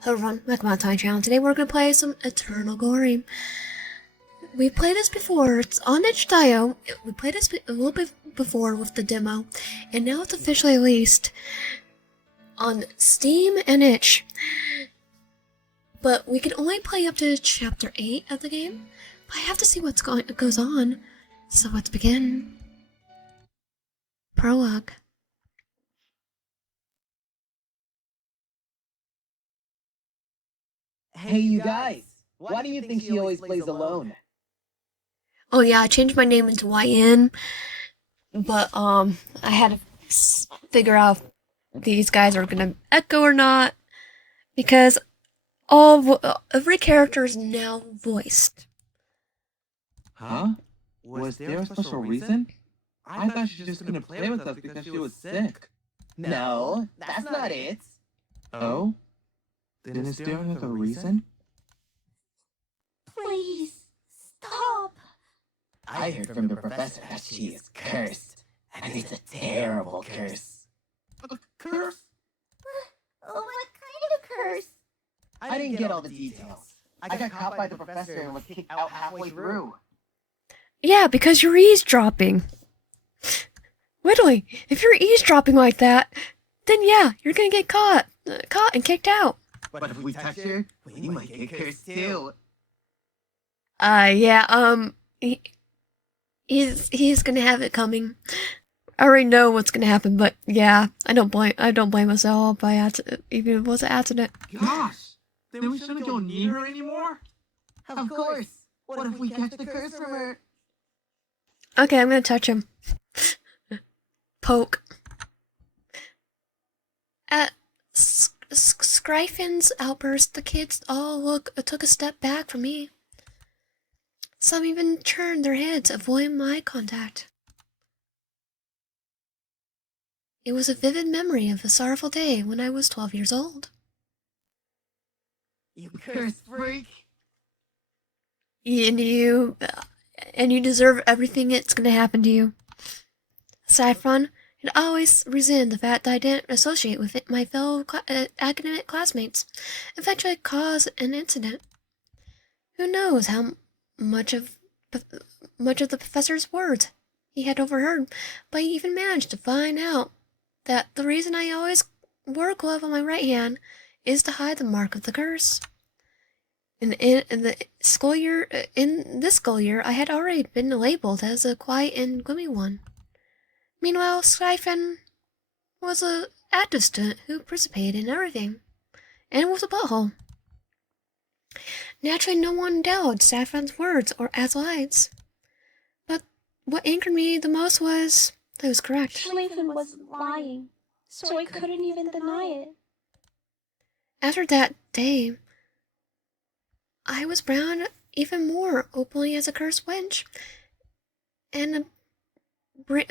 Hello everyone, welcome back to my channel. Today we're going to play some Eternal Glory. We played this before, it's on itch.io. We played this a little bit before with the demo, and now it's officially released on Steam and itch. But we can only play up to chapter 8 of the game, but I have to see what goes on. So let's begin. Prologue. Hey, you guys! Why do you think she always plays alone? Oh yeah, I changed my name into YN, but I had to figure out if these guys are gonna echo or not, because every character is now voiced. Huh? Was there a special reason? I thought she just couldn't play with us because she was sick. No, that's not it. Oh? Then is there another reason? Please, stop! I heard from the professor that she is cursed, and it's a terrible curse. A curse? What kind of curse? I didn't get all the details. I got caught by the professor and was kicked out halfway through. Yeah, because you're eavesdropping. Literally, if you're eavesdropping like that, then yeah, you're gonna get caught and kicked out. But if we touch her, we might get cursed too. Yeah, he's gonna have it coming. I already know what's gonna happen, but yeah, I don't blame us at all by accident, even if it was an accident. Gosh! Then we shouldn't go near her anymore? Of course! What if we catch the curse from her? Okay, I'm gonna touch him. Poke. At Scryfin's outburst, the kids all took a step back from me. Some even turned their heads, avoiding my eye contact. It was a vivid memory of a sorrowful day when I was 12 years old. You cursed freak! And you deserve everything that's gonna happen to you. Saffron had always resented the fact that I didn't associate with my fellow academic classmates, eventually caused an incident. Who knows how much of the professor's words he had overheard, but he even managed to find out that the reason I always wore a glove on my right hand is to hide the mark of the curse. In this school year, I had already been labeled as a quiet and gloomy one. Meanwhile, Skyfen was a active student who participated in everything, and was a butthole. Naturally, no one doubted Saffron's words or as lies. But what angered me the most was that it was correct. Schleifen was lying, so I couldn't even deny it. After that day, I was branded even more openly as a cursed wench, and a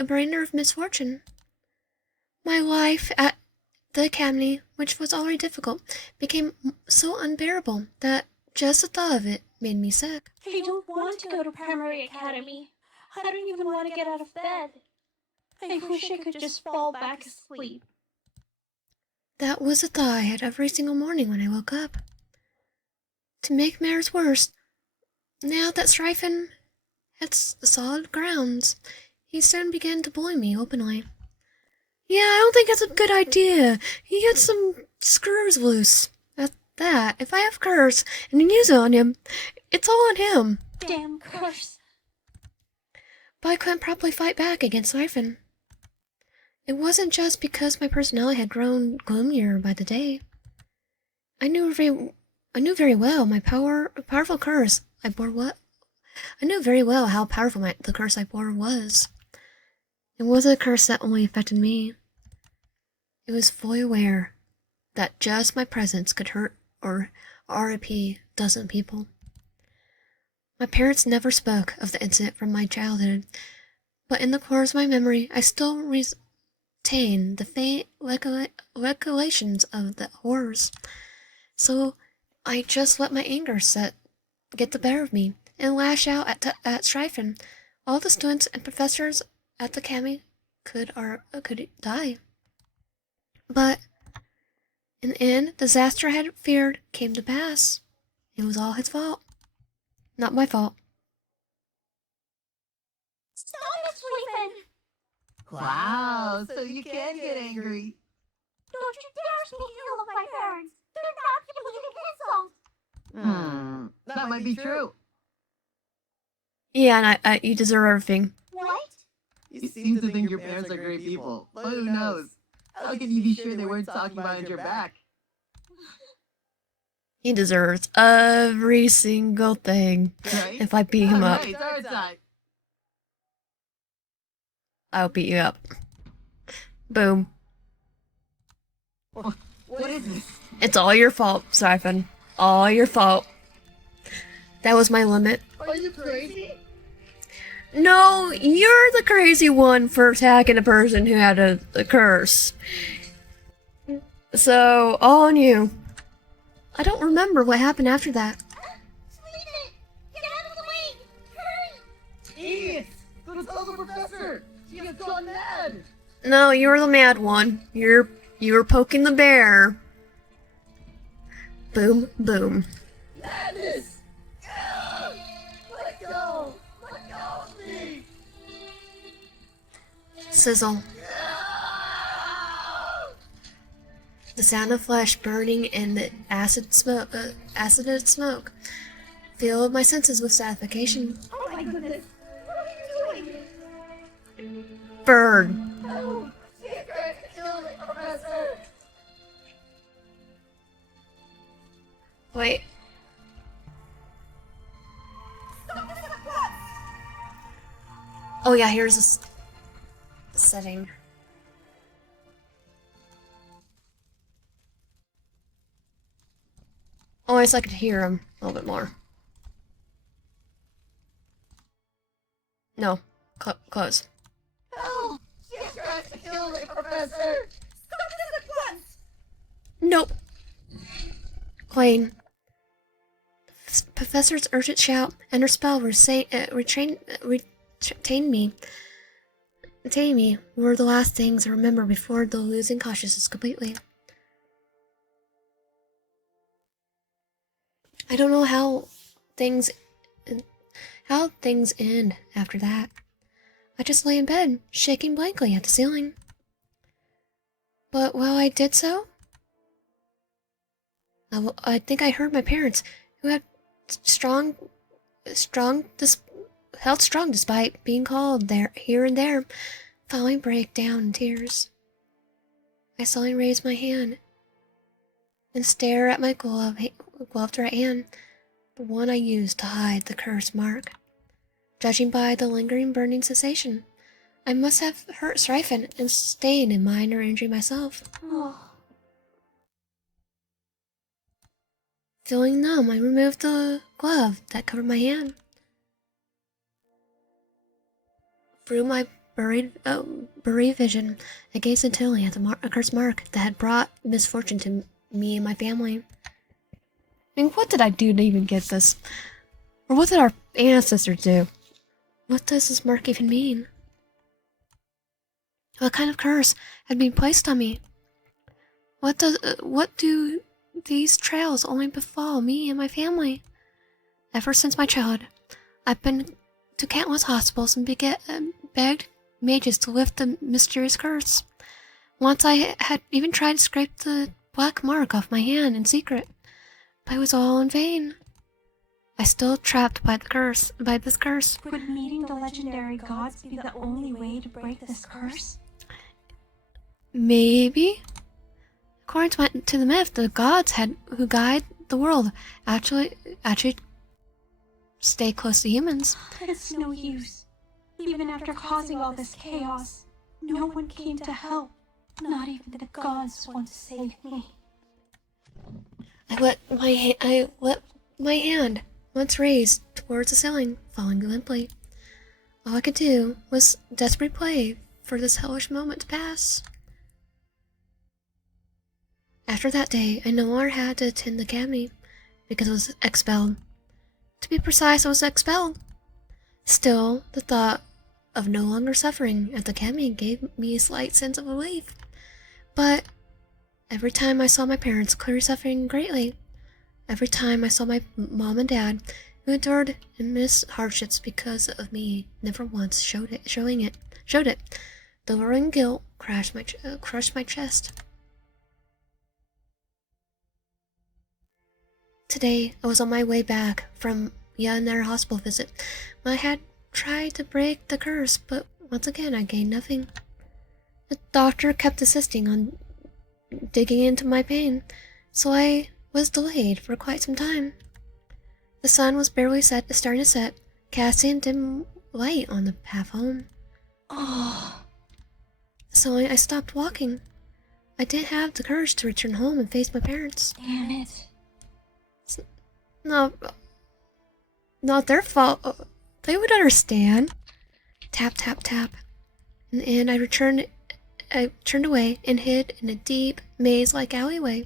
bringer of misfortune. My life at the academy, which was already difficult, became so unbearable that just the thought of it made me sick. I don't want to go to primary academy. I don't even want to get out of bed. I wish I could just fall back asleep. That was the thought I had every single morning when I woke up. To make matters worse, now that Stryfen had solid grounds, he soon began to bully me openly. Yeah, I don't think that's a good idea. He had some screws loose. At that, if I have curse and use it on him, it's all on him. Damn curse. But I couldn't properly fight back against Stryfen. It wasn't just because my personality had grown gloomier by the day. I knew very well my powerful curse I bore. I knew very well how powerful the curse I bore was. It wasn't a curse that only affected me. It was fully aware that just my presence could hurt or RIP dozen people. My parents never spoke of the incident from my childhood, but in the corners of my memory, I still retain the faint recollections of the horrors. So I just let my anger get the better of me and lash out at Stryfen. All the students and professors at the academy could die. But In the end, the disaster I had feared came to pass. It was all his fault. Not my fault. Stop it, Sweetman! Wow, so you can get angry. Don't you dare speak ill of my parents! They're not giving an insult! That might be true. Yeah, and you deserve everything. What? You seem to think your parents are great people, but who knows? How can you be sure they weren't talking behind your back? He deserves every single thing. Right? If I beat him up, Right, it's our side. I'll beat you up. Boom. What is this? It's all your fault, Siphon. All your fault. That was my limit. Are you crazy? No, you're the crazy one for attacking a person who had a curse. So, all on you. I don't remember what happened after that. Sweetman! Get out of the way! Hurry! Idiots! Go tell the professor! She has gone mad! No, you're the mad one. You were poking the bear. Boom, boom. Madness! Let go! Let go of me! Sizzle. The sound of flesh burning and the acid smoke filled my senses with satisfaction. Oh my goodness! What are you doing? Bird. Oh! Secret! Kill the professor! Wait. Stop this at once! Oh yeah, here's this setting. Oh, I guess I could hear him a little bit more. No, close. No! Secret! Kill the professor! Stop this at once! Nope. Quain. Professor's urgent shout and her spell retain me were the last things I remember before the losing consciousness completely. I don't know how things end after that. I just lay in bed, shaking blankly at the ceiling. But while I did so, I think I heard my parents, who had held strong despite being called here and there, finally break down in tears. I slowly raised my hand and stare at my gloved right hand, the one I used to hide the curse mark. Judging by the lingering burning sensation, I must have hurt Sryphon and sustained a minor injury myself. Oh. Feeling numb, I removed the glove that covered my hand. Through my buried vision, I gazed intently at the cursed mark that had brought misfortune to me and my family. I mean, what did I do to even get this? Or what did our ancestors do? What does this mark even mean? What kind of curse had been placed on me? What do these trails only befall me and my family? Ever since my childhood, I've been to countless hospitals and begged mages to lift the mysterious curse. Once I had even tried to scrape the black mark off my hand in secret, but it was all in vain. I still trapped by this curse. Would meeting the legendary gods be the only way to break this curse? Maybe. According to the myth, the gods who guide the world actually stay close to humans. It's no use. Even after causing all this chaos, no one came to help. Not even the gods want to save me. I let my hand, once raised towards the ceiling, falling limply. All I could do was desperately pray for this hellish moment to pass. After that day, I no longer had to attend the academy, because I was expelled. To be precise, I was expelled. Still, the thought of no longer suffering at the academy gave me a slight sense of relief. But Every time I saw my parents clearly suffering greatly, every time I saw my mom and dad, who endured immense hardships because of me, never once showed it. The lowering guilt crushed my chest. Today, I was on my way back from yet another hospital visit. I had tried to break the curse, but once again I gained nothing. The doctor kept insisting on digging into my pain, so I was delayed for quite some time. The sun was barely starting to set, casting dim light on the path home. Oh, So I stopped walking. I didn't have the courage to return home and face my parents. damn it. No, not their fault. They would understand. Tap, tap, tap. And I turned away and hid in a deep, maze-like alleyway.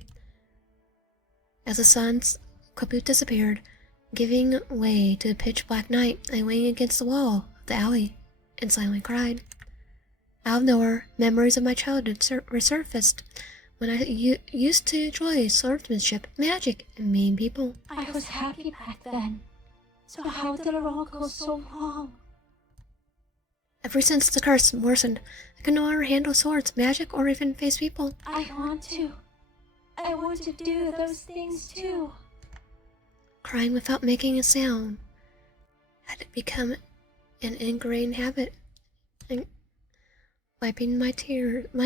As the sun quickly disappeared, giving way to a pitch-black night, I leaned against the wall of the alley and silently cried. Out of nowhere, memories of my childhood resurfaced when I used to enjoy swordsmanship, magic, and mean people. I was happy back then. So how did it all go so wrong? Ever since the curse worsened, I could no longer handle swords, magic, or even face people. I want to. I want to do those things too. Crying without making a sound had become an ingrained habit. And wiping my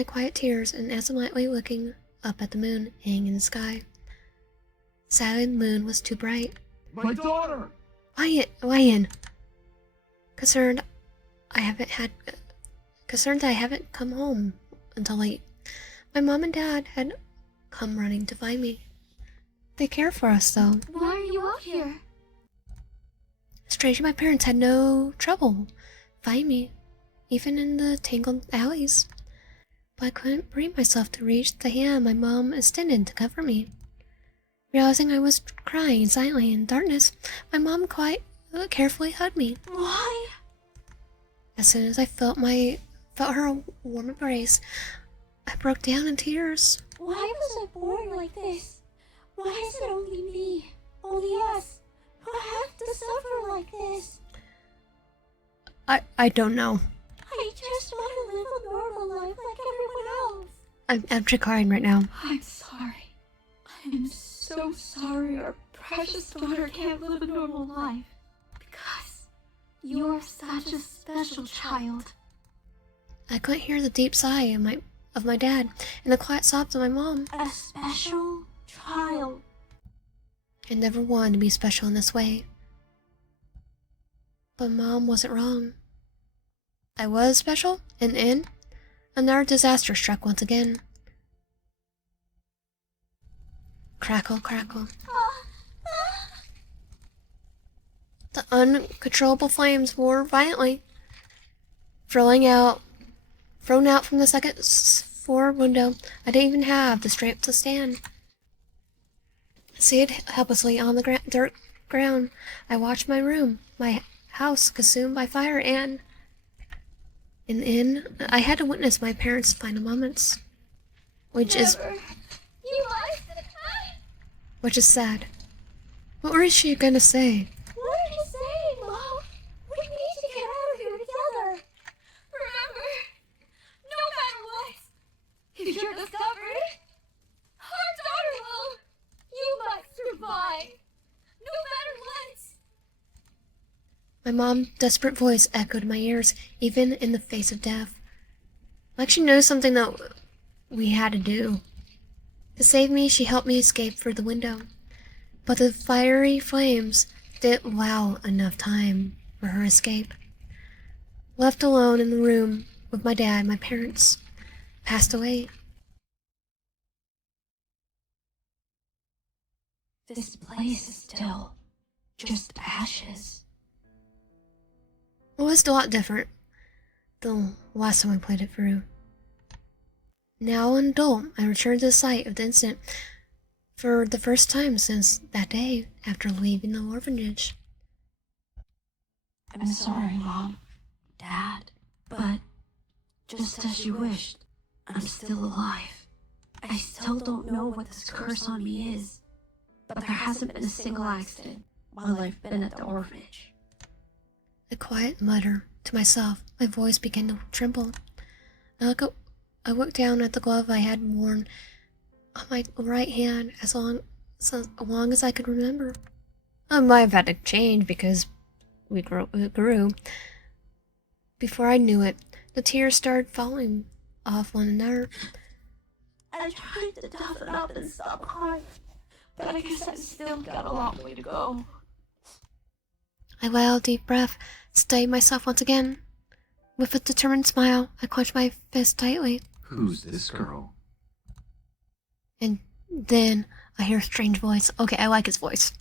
quiet tears, and absently looking up at the moon hanging in the sky. Sadly, the moon was too bright. My daughter! Ryan! Concerned I haven't come home until late. My mom and dad had come running to find me. They care for us, though. Why are you out here? Strangely, my parents had no trouble finding me, even in the tangled alleys. But I couldn't bring myself to reach the hand my mom extended to comfort me. Realizing I was crying silently in darkness, my mom quite carefully hugged me. Why? As soon as I felt her warm embrace, I broke down in tears. Why was I born like this? Why is it only me, only us, who have to suffer like this? I don't know. I just want to live a normal life like everyone else. I'm actually crying right now. I'm sorry. I'm so sorry our precious daughter can't live a normal life. Because you're such a special child. I couldn't hear the deep sigh of my dad and the quiet sobs of my mom. A special child. I never wanted to be special in this way. But Mom wasn't wrong. I was special, and in another disaster struck once again. Crackle, crackle. The uncontrollable flames roared violently, thrown out from the second floor window. I didn't even have the strength to stand. Seated helplessly on the dirt ground, I watched my room, my house consumed by fire, and I had to witness my parents' final moments, which is sad. What was she gonna say? What are you saying, Mom? We need to get out of here together. Remember, no matter what, if you're discovered, our daughter will. You must survive, no matter what. My mom's desperate voice echoed in my ears, even in the face of death. Like she knows something that we had to do. To save me, she helped me escape through the window. But the fiery flames didn't allow enough time for her escape. Left alone in the room with my dad, my parents passed away. This place is still just ashes. It was a lot different the last time I played it through. Now an adult, I returned to the site of the incident for the first time since that day after leaving the orphanage. I'm sorry, Mom, Dad, but just as you wished, I'm still alive. I still don't know what this curse on me is, but there hasn't been a single accident while I've been at the orphanage. A quiet mutter to myself. My voice began to tremble. I looked down at the glove I had worn on my right hand as long as I could remember. I might have had to change because we grew. Before I knew it, the tears started falling off one another. I tried to toughen up and stop crying, but I guess I've still got a long way to go. I let out a deep breath, steadied myself once again. With a determined smile, I clenched my fist tightly. Who's this girl? And then I hear a strange voice. Okay, I like his voice.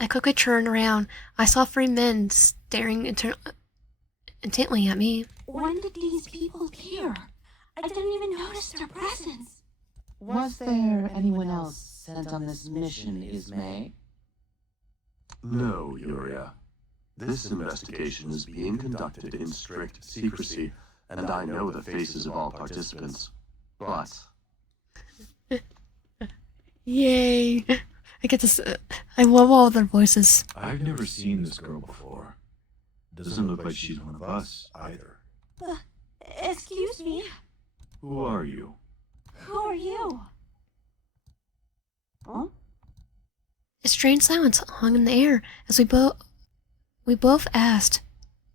I quickly turned around. I saw 3 men staring intently at me. When did these people appear? I didn't even notice their presence. Was there anyone else sent on this mission, Ismay? No, Uria. This investigation is being conducted in strict secrecy, and I know the faces of all participants. But Yay! I get this. I love all their voices. I've never seen this girl before. Doesn't look like she's one of us, either. Excuse me? Who are you? Who are you? Huh? A strange silence hung in the air as we both asked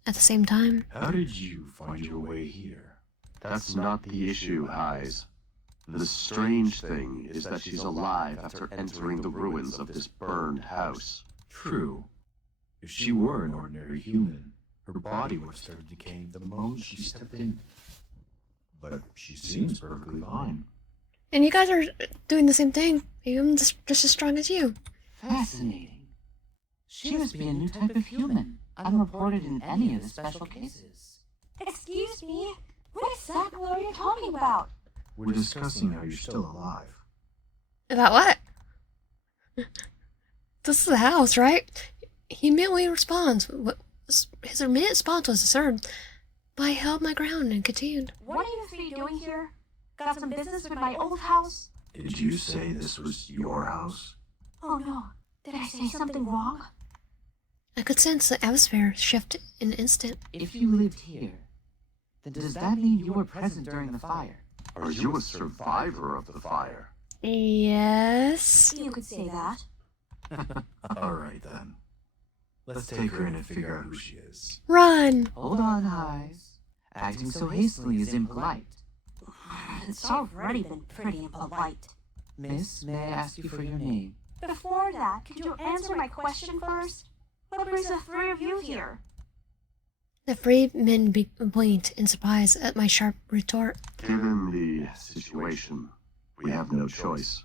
at the same time. How did you find your way here? That's not the issue, Eyes. The strange thing is that she's alive after entering the ruins of this burned house. True. If she were an ordinary human, her body would have started decaying the moment she stepped in. But she seems perfectly fine. And you guys are doing the same thing. Maybe I'm just as strong as you. Fascinating. She must be a new type of human, unreported in any of the special cases. Excuse me? What exactly are you talking about? We're discussing how you're still alive. About what? This is the house, right? He immediately responds. His immediate response was absurd. But I held my ground and continued. What are you 3 doing here? Got some business with my old house? Did you say this was your house? Oh no, did I say something wrong? I could sense the atmosphere shift in an instant. If you lived here, then does that mean you were present during the fire? Are you a survivor of the fire? Yes. You could say that. Alright then. Let's take her in and figure out who she is. Run! Hold on, Eyes. Acting so hastily is impolite. It's already been pretty impolite. Miss, may I ask you for your name? Before that, could you answer my question first? What brings the 3 of you here? The 3 men blinked in surprise at my sharp retort. Given the situation, we have no choice.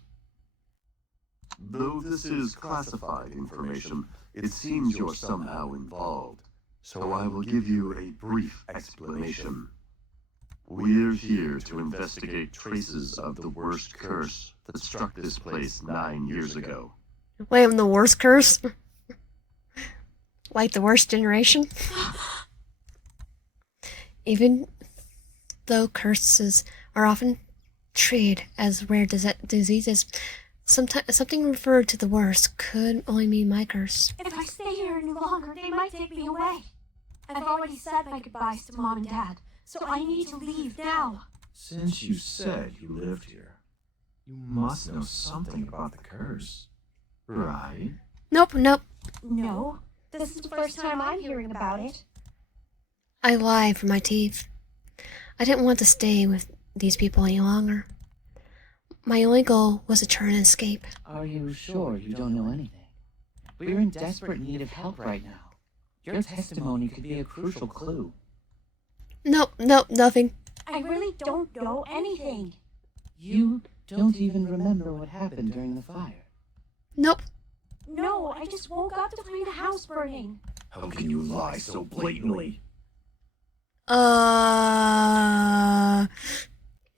Though this is classified information, it seems you're somehow involved, so I will give you a brief explanation. We're here to investigate traces of the worst curse that struck this place 9 years ago. Wait, I'm the worst curse? Like the worst generation? Even though curses are often treated as rare diseases, something referred to the worst could only mean my curse. If I stay here any longer, they might take me away. I've already said my goodbyes to Mom and Dad, so I need to leave now. Since you said you lived here, you must know something about the curse, right? Nope. No, this is the first time I'm hearing about it. I lied for my teeth. I didn't want to stay with these people any longer. My only goal was to turn and escape. Are you sure you don't know anything? We're in desperate need of help right now. Your testimony could be a crucial clue. Nope, nothing. I really don't know anything. You don't even remember what happened during the fire. Nope. No, I just woke up to find the house burning. How can you lie so blatantly?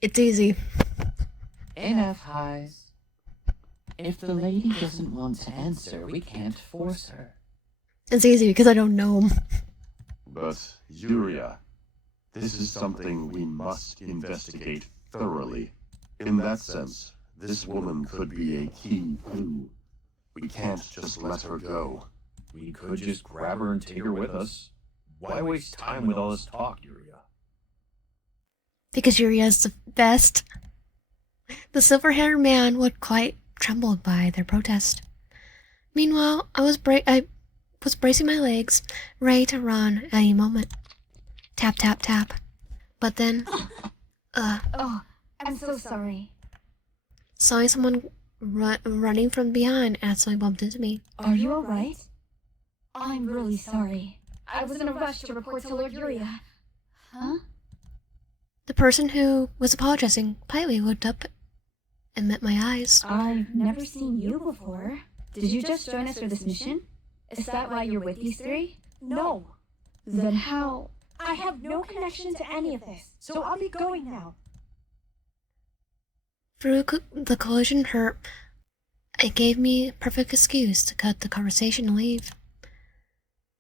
It's easy. Enough, Highs. If the lady doesn't want to answer, we can't force her. It's easy because I don't know him. But, Uria, this is something we must investigate thoroughly. In that sense, this woman could be a key clue. We can't just let her go. We could just grab her and take her with us. Why waste time with all this talk, Uria? Because Uria's the best. The silver-haired man looked quite trembled by their protest. Meanwhile, I was bracing my legs, ready to run at any moment. Tap, tap, tap. But then, Oh, I'm so sorry. saw someone running from behind accidentally bumped into me. Are you alright? I'm really sorry. I was in a rush to report to Lord Uria. Huh? The person who was apologizing politely looked up and met my eyes. I've never seen you before. Did you just join us for this mission? Is that why you're with these three? No. Then how? I have no connection to any of this, so I'll be going now. Through the collision hurt, it gave me a perfect excuse to cut the conversation and leave.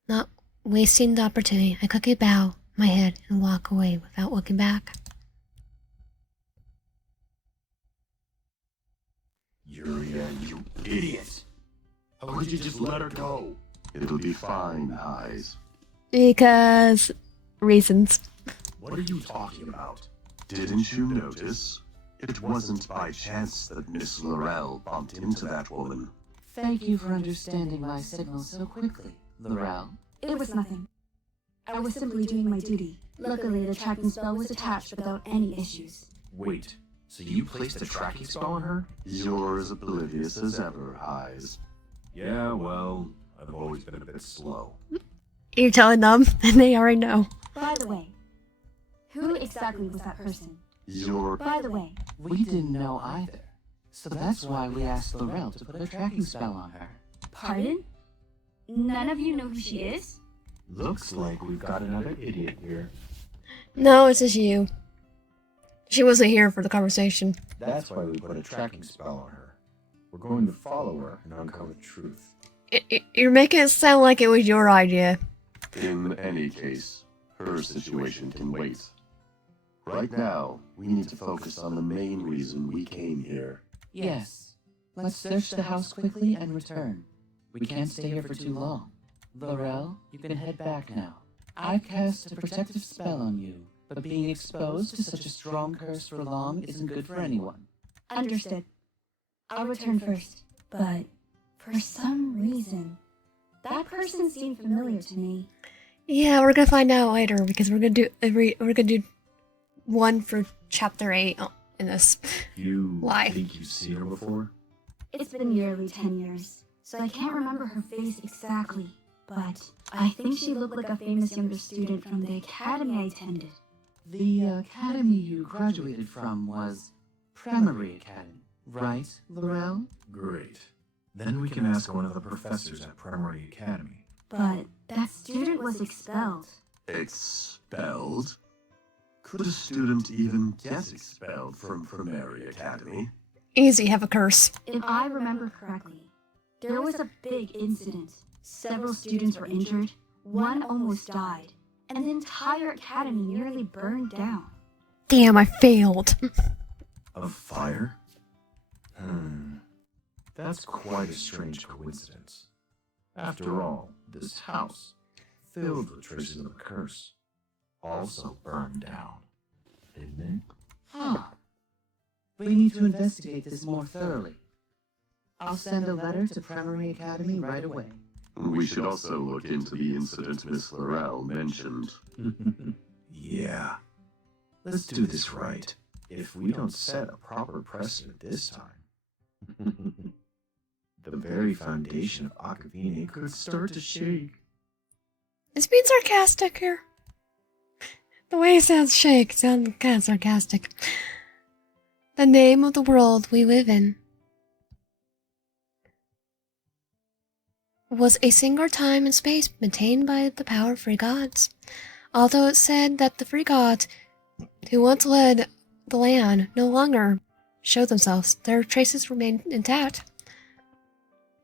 Not wasting the opportunity, I quickly bow my head and walk away without looking back. Uria, you idiot! How could you just let her go? It'll be fine, Eyes. Because reasons. What are you talking about? Didn't you notice? It wasn't by chance that Miss Laurel bumped into that woman. Thank you for understanding my signal so quickly, Laurel. It was nothing. I was simply doing my duty. Luckily, the tracking spell was attached without any issues. Wait, so you placed a tracking spell on her? You're as oblivious as ever, Eyes. Yeah, well, I've always been a bit slow. You're telling them, and they already know. By the way, who exactly was that person? By the way, We didn't know either, so that's why we asked Laurel to put a tracking spell on her. pardon? None of you know who she is? Looks like we've got another idiot here. No, it's just you. She wasn't here for the conversation. That's why we put a tracking spell on her. We're going to follow her and uncover the truth. You're making it sound like it was your idea. In any case, her situation can wait. Right now, we need to focus on the main reason we came here. Yes. Let's search the house quickly and return. We can't stay here for too long. Laurel, you can head back now. I've cast a protective spell on you, but being exposed to such a strong curse for long isn't good for anyone. Understood. I'll return first. But for some reason, that person seemed familiar to me. Yeah, we're gonna find out later because we're gonna do one for chapter 8 in this. You Why? think you've seen her before? It's been nearly 10 years, so I can't remember her face exactly. But I think she looked like a famous younger student from the academy I attended. The academy you graduated from was Primary Academy, right, Laurel? Great. Then we can ask one of the professors at Primary Academy. But that student was expelled. Expelled? Could a student even get expelled from Primary Academy? Easy, have a curse. If I remember correctly, there was a big incident. Several students were injured, one almost died, and the entire academy nearly burned down. Damn, I failed. A fire? That's quite a strange coincidence. After all, this house, filled with traces of a curse, also burned down, didn't it? Huh. We need to investigate this more thoroughly. I'll send a letter to Primary Academy right away. We should also look into the incident Miss Laurel mentioned. Yeah. Let's do this right. If we don't set a proper precedent this time, the very foundation of Akavine could start to shake. Is being sarcastic here? The way it sounds sounds kind of sarcastic. The name of the world we live in was a single time and space maintained by the power-free gods. Although it's said that the free gods who once led the land no longer show themselves, their traces remain intact.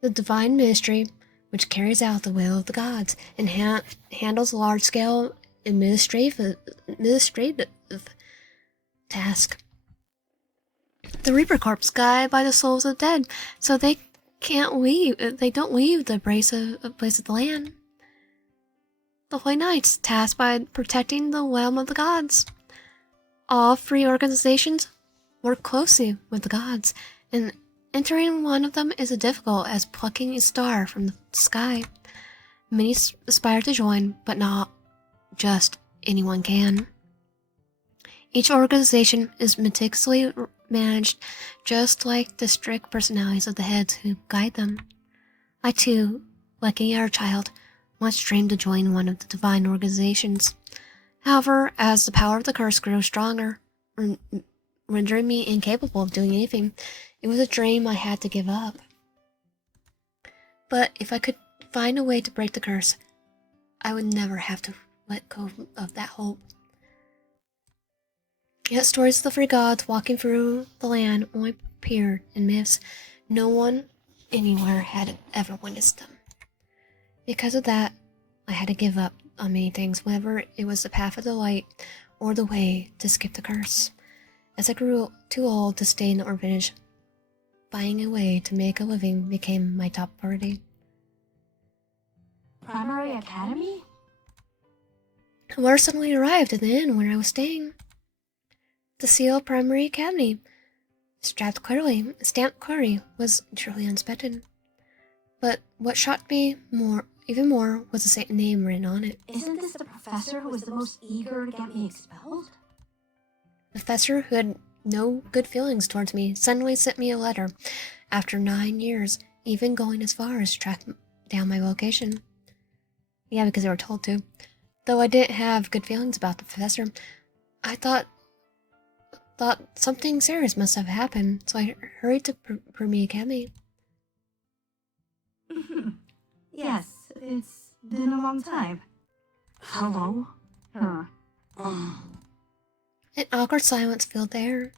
The divine ministry, which carries out the will of the gods and handles large-scale administrative task, the Reaper Corps guide by the souls of the dead, so they can't leave. They don't leave the place of the land. The Holy Knights, tasked by protecting the realm of the gods. All three organizations work closely with the gods, and entering one of them is as difficult as plucking a star from the sky. Many aspire to join, but not just anyone can. Each organization is meticulously managed, just like the strict personalities of the heads who guide them. I too, like a young child, once dreamed to join one of the divine organizations. However, as the power of the curse grew stronger, rendering me incapable of doing anything, it was a dream I had to give up. But if I could find a way to break the curse, I would never have to let go of that hope. Yet stories of the three gods walking through the land only appeared in myths. No one anywhere had ever witnessed them. Because of that, I had to give up on many things, whether it was the path of the light or the way to skip the curse. As I grew too old to stay in the orphanage, finding a way to make a living became my top priority. Primary Academy? Word suddenly arrived at the inn where I was staying. The seal of Primary Academy, stamped clearly, was truly unexpected. But what shocked me even more was the same name written on it. Isn't this the professor who was the most eager to get me expelled? The professor, who had no good feelings towards me, suddenly sent me a letter after 9 years, even going as far as to track down my location. Yeah, because they were told to. Though I didn't have good feelings about the professor, I thought something serious must have happened, so I hurried to Primary Academy. Yes, it's been a long time. Hello? Huh. An awkward silence filled the air.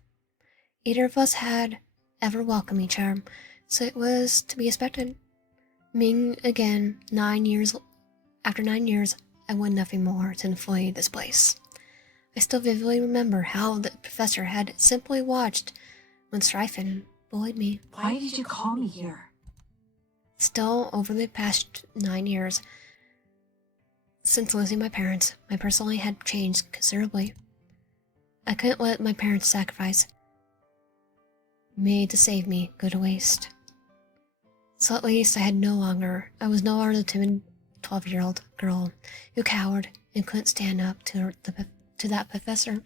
Either of us had ever welcomed each other, so it was to be expected. Meeting again 9 years after 9 years, I wanted nothing more than to flee this place. I still vividly remember how the professor had simply watched when Stryfen bullied me. Why did you call me here? Still, over the past 9 years, since losing my parents, my personality had changed considerably. I couldn't let my parents' sacrifice made to save me go to waste. So at least I was no longer the timid 12-year-old girl who cowered and couldn't stand up to that professor.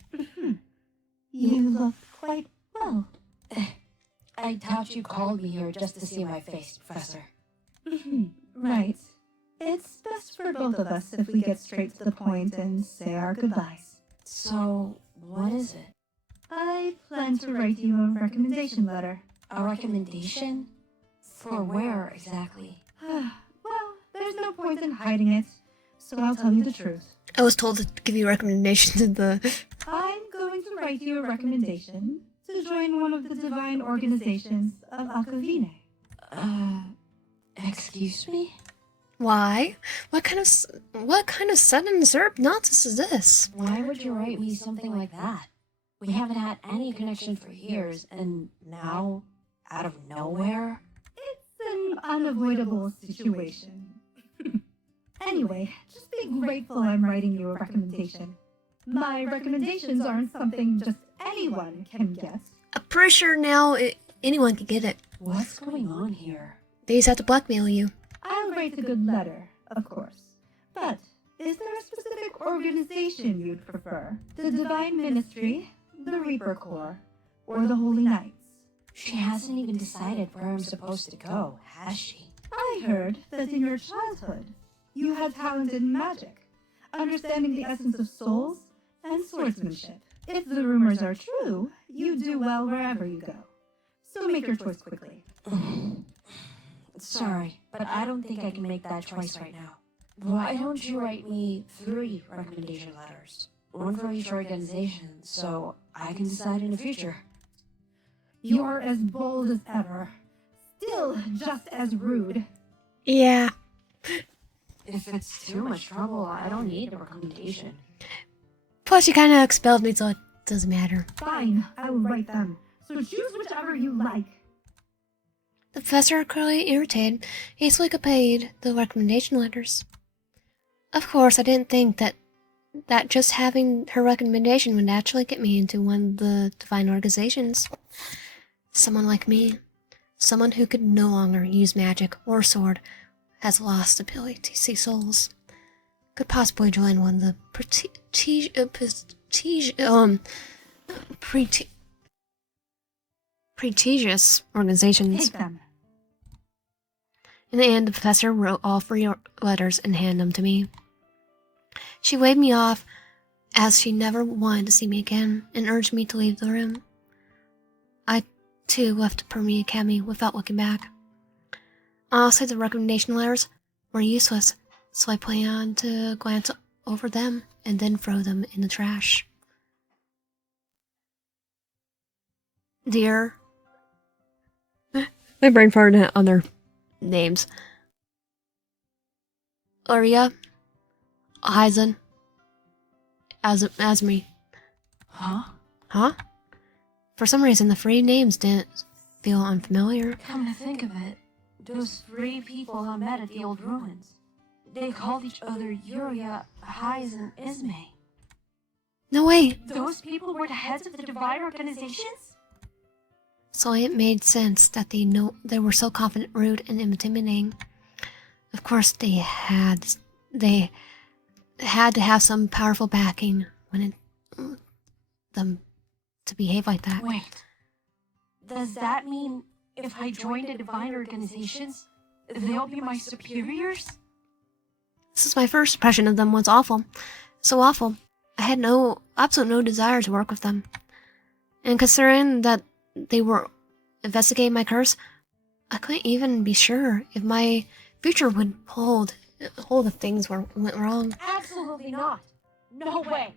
You look quite well. I doubt you called me here just to see my face, Professor. Right. It's best for both of us if we get straight to the point and say our goodbyes. So, what is it? I plan to write you a recommendation letter. A recommendation? For where exactly? Well, there's no point in hiding it, so I'll tell you the truth. I was told to give you recommendations in the... I'm going to write you a recommendation to join one of the divine organizations of Akavine. Excuse me? Why? What kind of sudden ZERP nonsense is this? Why would you write me something like that? We haven't had any connection for years, and now, out of nowhere? It's an unavoidable situation. Anyway, just be grateful I'm writing you a recommendation. My recommendations aren't something just anyone can get. I'm pretty sure now anyone can get it. What's going on here? They just have to blackmail you. I'll write a good letter, of course. But is there a specific organization you'd prefer? The Divine Ministry, the Reaper Corps, or the Holy Knights? She hasn't even decided where I'm supposed to go, has she? I heard that in your childhood, you had talent in magic, understanding the essence of souls and swordsmanship. If the rumors are true, you do well wherever you go. So make your choice quickly. Sorry, but I don't think I can make that choice right now. Why don't you write me 3 recommendation letters? One for each organization, so I can decide in the future. You're as bold as ever. Still just as rude. Yeah. If it's too much trouble, I don't need a recommendation. Plus, you kind of expelled me, so it doesn't matter. Fine, I will write them. so choose whichever you like. The professor, clearly irritated, hastily copied the recommendation letters. Of course, I didn't think that just having her recommendation would naturally get me into one of the divine organizations. Someone like me, someone who could no longer use magic or sword, has lost the ability to see souls, could possibly join one of the prestigious organizations. Take them. In the end, the professor wrote all 3 letters and handed them to me. She waved me off as she never wanted to see me again and urged me to leave the room. I, too, left the Permie Academy without looking back. Honestly, the recommendation letters were useless, so I planned to glance over them and then throw them in the trash. Dear... My brain farted on their names. Uria, Aizen, Asmi. Huh? Huh? For some reason, the 3 names didn't feel unfamiliar. Come to think of it, those 3 people I met at the old ruins, they called each other Uria, Heiz, and Ismay. No way! Those people were the heads of the divine organizations? So it made sense that they were so confident, rude, and intimidating. Of course, they had to have some powerful backing when them to behave like that. Wait, does that mean if I join the divine organizations, they'll be my superiors? This is my first impression of them was awful. So awful. I had absolute no desire to work with them. And considering that they were investigating my curse, I couldn't even be sure if my future would hold if things went wrong. Absolutely not. No way.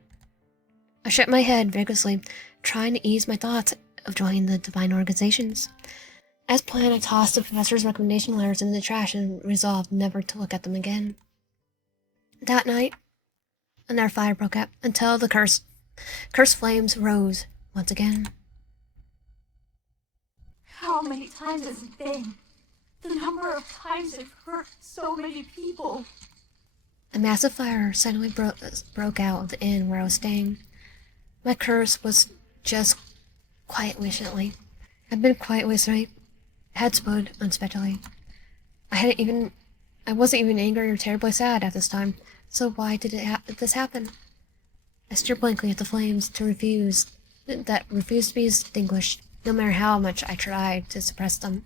I shook my head vigorously, trying to ease my thoughts of joining the divine organizations. As planned, I tossed the professor's recommendation letters into the trash and resolved never to look at them again. That night, another fire broke out until the cursed flames rose once again. How many times has it been? The number of times I've hurt so many people. A massive fire suddenly broke out of the inn where I was staying. My curse was just quiet recently. Had been quiet recently. Had spoiled unexpectedly. I wasn't even angry or terribly sad at this time. So why did this happen? I stared blankly at the flames that refused to be extinguished, no matter how much I tried to suppress them.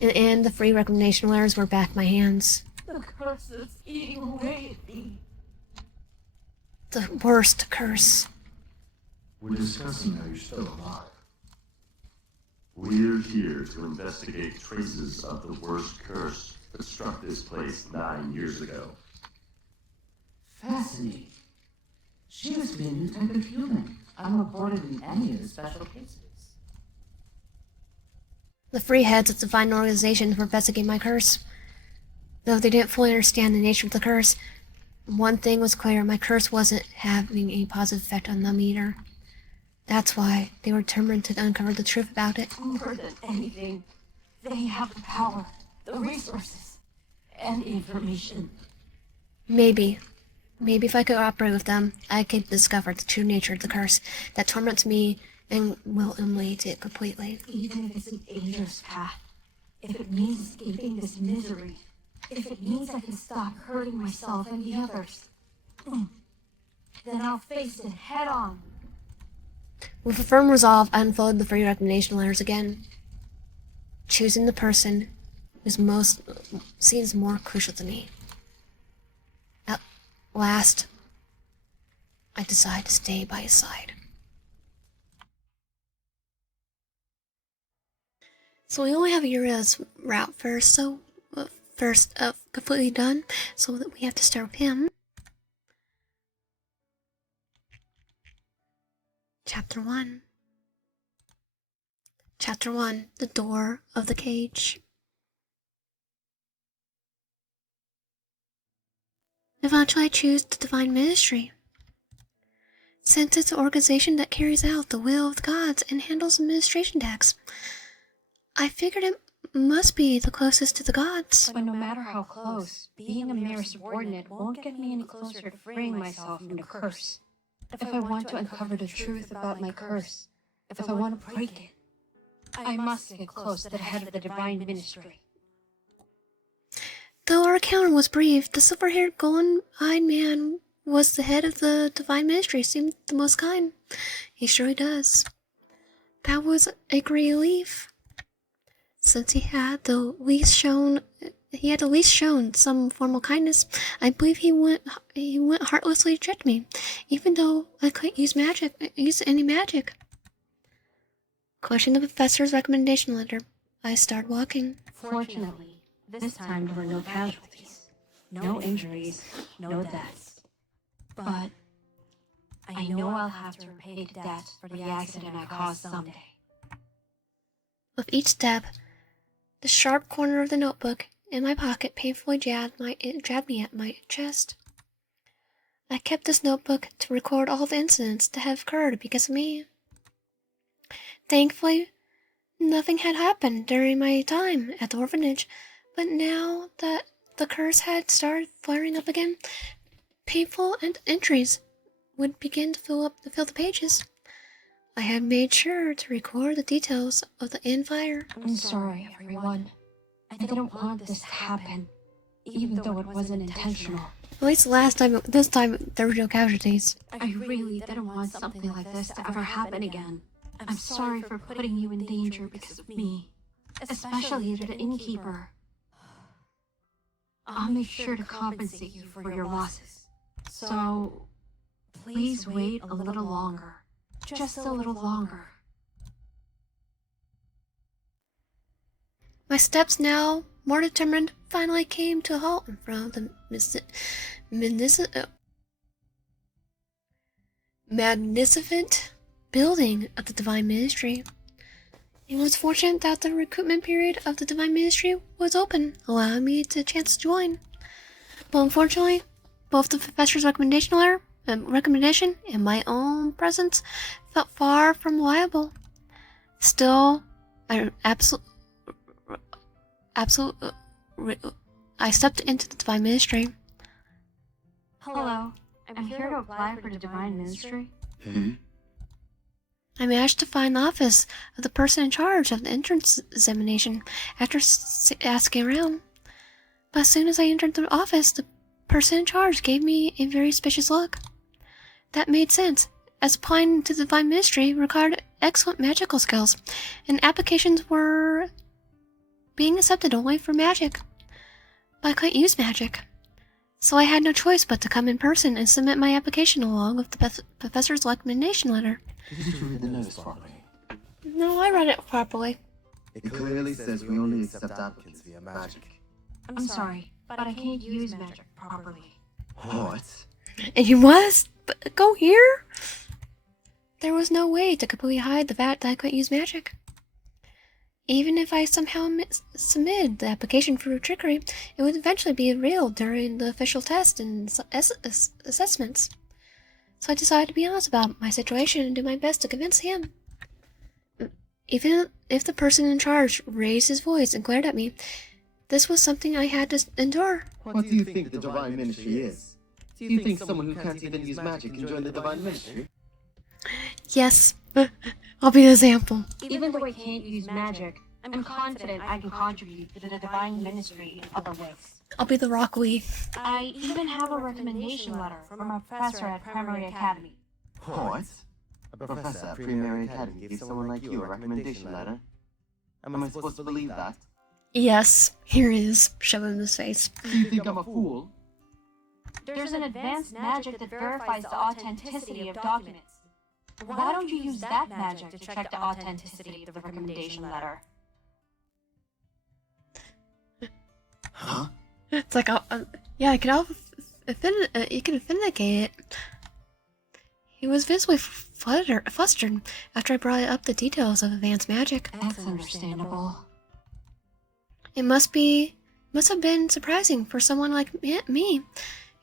In the end, the 3 recommendation letters were back in my hands. The curse is eating away at me. The worst curse. We're discussing how you're still alive. We're here to investigate traces of the worst curse that struck this place 9 years ago. Fascinating. She must be a new type of human, unreported in any of the special cases. The 3 heads of the divine organizations were investigating my curse. Though they didn't fully understand the nature of the curse, one thing was clear: my curse wasn't having any positive effect on them either. That's why they were determined to uncover the truth about it. More than anything, they have the power, the resources, and the information. Maybe if I could cooperate with them, I could discover the true nature of the curse that torments me and will eliminate it completely. Even if it's a dangerous path, if it means escaping this misery, if it means I can stop hurting myself and the others, then I'll face it head on. With a firm resolve, I unfolded the 3 recommendation letters again, choosing the person who seems more crucial to me. At last, I decided to stay by his side. So we only have Uria's route first, completely done, so that we have to start with him. Chapter 1. Chapter 1, The Door of the Cage. Eventually I choose the Divine Ministry. since it's an organization that carries out the will of the gods and handles administration tasks. I figured it must be the closest to the gods. But no matter how close, being a mere subordinate won't get me any closer to freeing myself from the curse. If I want to uncover the truth about my curse, if I want to break it, I must get close to the head of the divine ministry. Though our encounter was brief, the silver-haired, golden-eyed man was the head of the divine ministry, seemed the most kind. He surely does. That was a great relief. Since he had at least shown some formal kindness, I believe he went heartlessly to reject me, even though I couldn't use any magic. Questioning the professor's recommendation letter, I started walking. Fortunately, this time there were no casualties, no injuries, no deaths. But I know I'll have to repay the debt for the accident I caused someday. With each step, the sharp corner of the notebook in my pocket painfully jabbed me at my chest. I kept this notebook to record all the incidents that have occurred because of me. Thankfully, nothing had happened during my time at the orphanage, but now that the curse had started flaring up again, painful entries would begin to fill the pages. I had made sure to record the details of the end fire. I'm sorry, everyone. I didn't want this to happen, even though it wasn't intentional. At least this time there were no casualties. I really didn't want something like this to ever happen again. I'm sorry for putting you in danger because of me, especially the innkeeper. I'll make sure to compensate you for your losses. So, please wait a little longer. Just a little longer. My steps, now more determined, finally came to a halt in front of the magnificent building of the Divine Ministry. It was fortunate that the recruitment period of the Divine Ministry was open, allowing me the chance to join. But unfortunately, both the professor's recommendation and my own presence felt far from reliable. Still, I stepped into the Divine Ministry. Hello, I'm here to apply for the Divine Ministry. I managed to find the office of the person in charge of the entrance examination after asking around. But as soon as I entered the office, the person in charge gave me a very suspicious look. That made sense, as applying to the Divine Ministry required excellent magical skills, and applications were being accepted only for magic. But I couldn't use magic, so I had no choice but to come in person and submit my application along with the professor's recommendation letter. Did you read the notice properly? No, I read it properly. It clearly says we only accept applicants via magic. I'm sorry, but I can't use magic properly. What? And you must go here? There was no way to completely hide the fact that I couldn't use magic. Even if I somehow submitted the application for trickery, it would eventually be revealed during the official test and assessments. So I decided to be honest about my situation and do my best to convince him. Even if the person in charge raised his voice and glared at me, this was something I had to endure. What do you think the Divine Ministry is? Do you think someone who can't even use magic can join the Divine Ministry? Yes, I'll be the example. Even though I can't use magic, I'm confident I can contribute to the Divine Ministry in other ways. I'll be the Rock Lee. I even have a recommendation letter from a professor at Primary Academy. What? A professor at Primary Academy gave someone like you a recommendation letter? Am I supposed to believe that? Yes, here it is. Shove it in his face. Do you think I'm a fool? There's an advanced magic that verifies the authenticity of documents. Why don't you use that magic to check the authenticity of the recommendation letter? Huh? It's like, yeah, you can authenticate it. He was visibly flustered after I brought up the details of advanced magic. That's understandable. It must have been surprising for someone like me,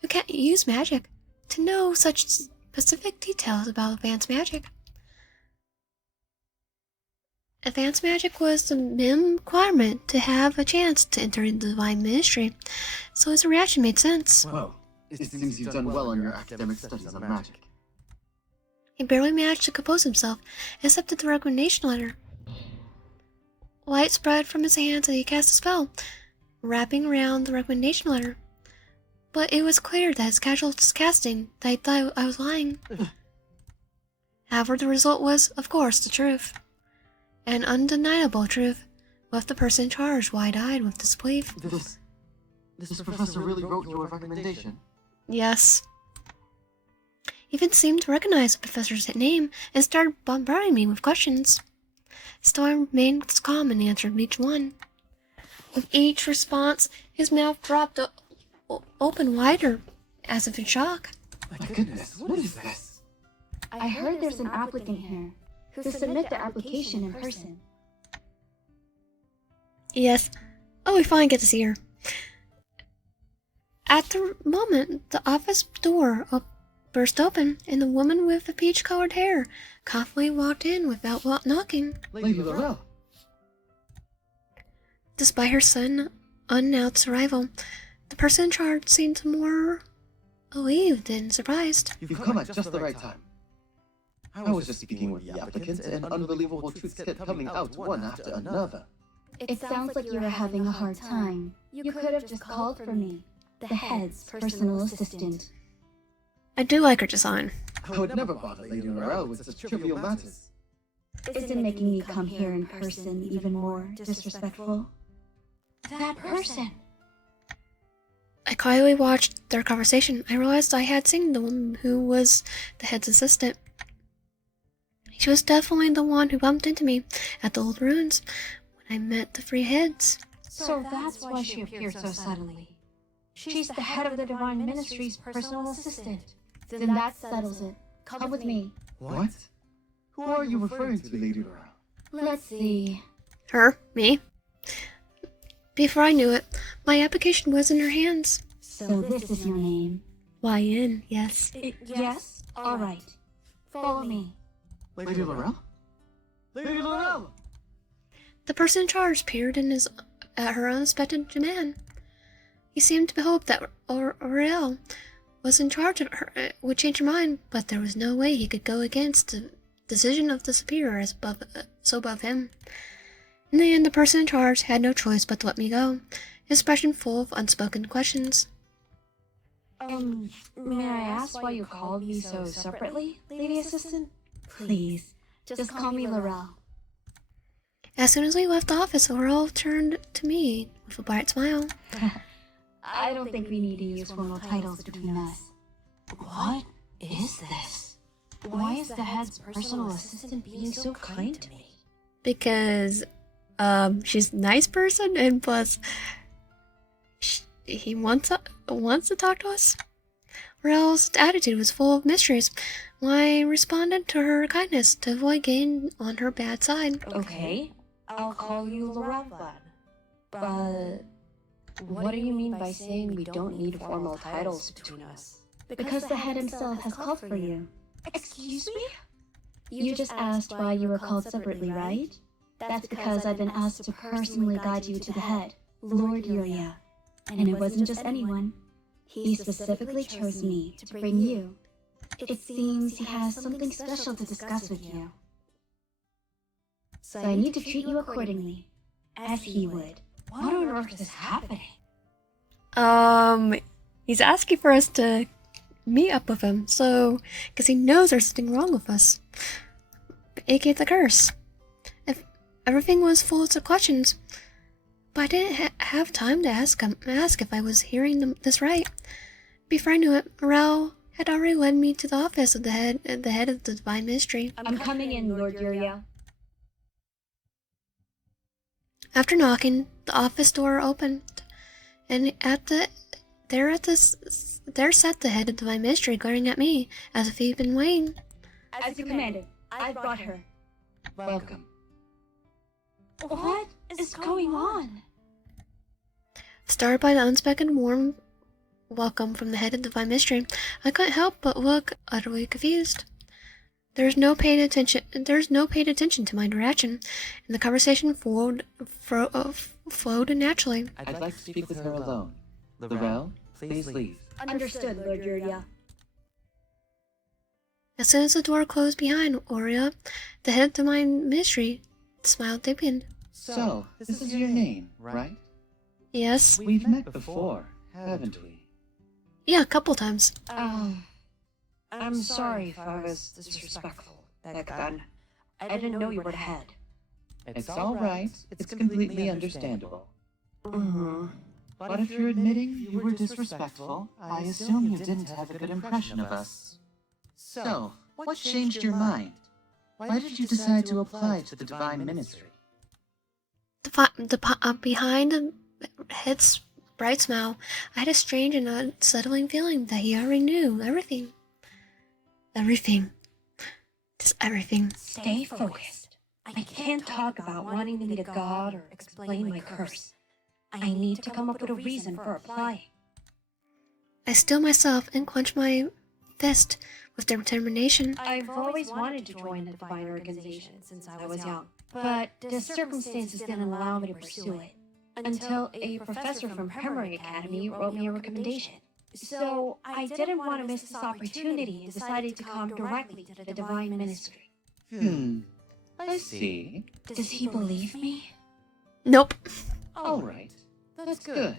who can't use magic, to know such specific details about advanced magic. Advanced magic was the minimum requirement to have a chance to enter the divine ministry, so his reaction made sense. Well, it seems you've done well on your academic studies on magic. He barely managed to compose himself, and accepted the recommendation letter. Light spread from his hands as he cast a spell, wrapping around the recommendation letter. But it was clear that his casual casting that he thought I was lying. However, the result was, of course, the truth. An undeniable truth, left the person in charge wide-eyed with disbelief. This professor really wrote your recommendation? Yes. He even seemed to recognize the professor's name and started bombarding me with questions. Still, I remained calm and answered each one. With each response, his mouth dropped open wider, as if in shock. My goodness, what is this? I heard there's an applicant here who submit the application in person. Yes. Oh, we finally get to see her. At the moment, the office door burst open, and the woman with the peach-colored hair confidently walked in without knocking. Lady Laurel. Despite her sudden, unannounced arrival, the person in charge seemed more relieved than surprised. You've come at just the right time. I was just speaking with the applicants, and unbelievable truths kept coming out one after another. It sounds like you were having a hard time. You could have just called for me, the head's personal assistant. I do like her design. I would never bother Lady Laurel with such trivial matters. Isn't making me come here in person even more disrespectful? That person! I quietly watched their conversation. I realized I had seen the woman who was the head's assistant. She was definitely the one who bumped into me at the old ruins when I met the three heads. So that's why she appeared so suddenly. She's the head of the Divine Ministry's personal assistant. Then that settles it. Come with me. What? Who are you referring to, Lady Laurel? Let's see. Her? Me? Before I knew it, my application was in her hands. So this is your name? YN, yes. Yes? Alright. Follow me. Lady Laurel? Lady Laurel! The person in charge peered at her unexpected demand. He seemed to hope that Uriel was in charge of her, would change her mind, but there was no way he could go against the decision of the superior so above him. In the end, the person in charge had no choice but to let me go, his expression full of unspoken questions. May I ask why you called me so separately, Lady Assistant? Please, just call me Laurel. As soon as we left the office, Laurel turned to me with a bright smile. I don't think we need to use formal titles between us. What is this? Why is the head's personal assistant being so kind to me? Because, she's a nice person, and plus, he wants to talk to us. Laurel's attitude was full of mysteries. I responded to her kindness to avoid getting on her bad side. Okay, I'll call you Laurel. But what do you mean by saying we don't need formal titles between us? Because the head himself has called for you. Excuse me? You just asked why you were called separately, right? That's because I've been asked to personally guide you to the head, Lord Uria. And it wasn't just anyone. He specifically chose me to bring you. It seems he has something special to discuss with you. So I need to treat you accordingly, as he would. What on earth is happening? He's asking for us to meet up with him, because he knows there's something wrong with us. aka the curse. If everything was full of questions, but I didn't have time to ask if I was hearing this right. Before I knew it, Morel had already led me to the office of the head of the Divine Ministry. I'm coming in, Lord Uria. After knocking, the office door opened, and there sat the head of the Divine Ministry glaring at me as if he'd been waiting. As you commanded, I brought her. Welcome. What is going on? Startled by the unexpected welcome from the head of Divine Mystery, I couldn't help but look utterly confused. There's no paid attention to my direction, and the conversation flowed naturally. I'd like to speak with her alone. Laurel, please leave. Understood, Lord Uria. As soon as the door closed behind Uria, the head of Divine Mystery smile deepened. So, this is your name, right? Yes. We've met before, haven't we? Yeah, a couple times. I'm sorry if I was disrespectful back then. I didn't know you were the head. It's all right. It's completely understandable. Mm-hmm. But if you're admitting you were disrespectful, I assume you didn't have a good impression of us. So, what changed your mind? Why did you decide to apply to the Divine Ministry? Behind the head's bright smile, I had a strange and unsettling feeling that he already knew everything. Everything. Just everything. Stay focused. I can't talk about wanting to meet a god or explain my curse. I need to come up with a reason for applying. I still myself and clench my fist with determination. I've always wanted to join the Divine Organization since I was young, but the circumstances didn't allow me to pursue it until a professor from Primary Academy wrote me a recommendation. So I didn't want to miss this opportunity and decided to come directly to the Divine Ministry. I see. Does he believe me? Nope. All right. That's good.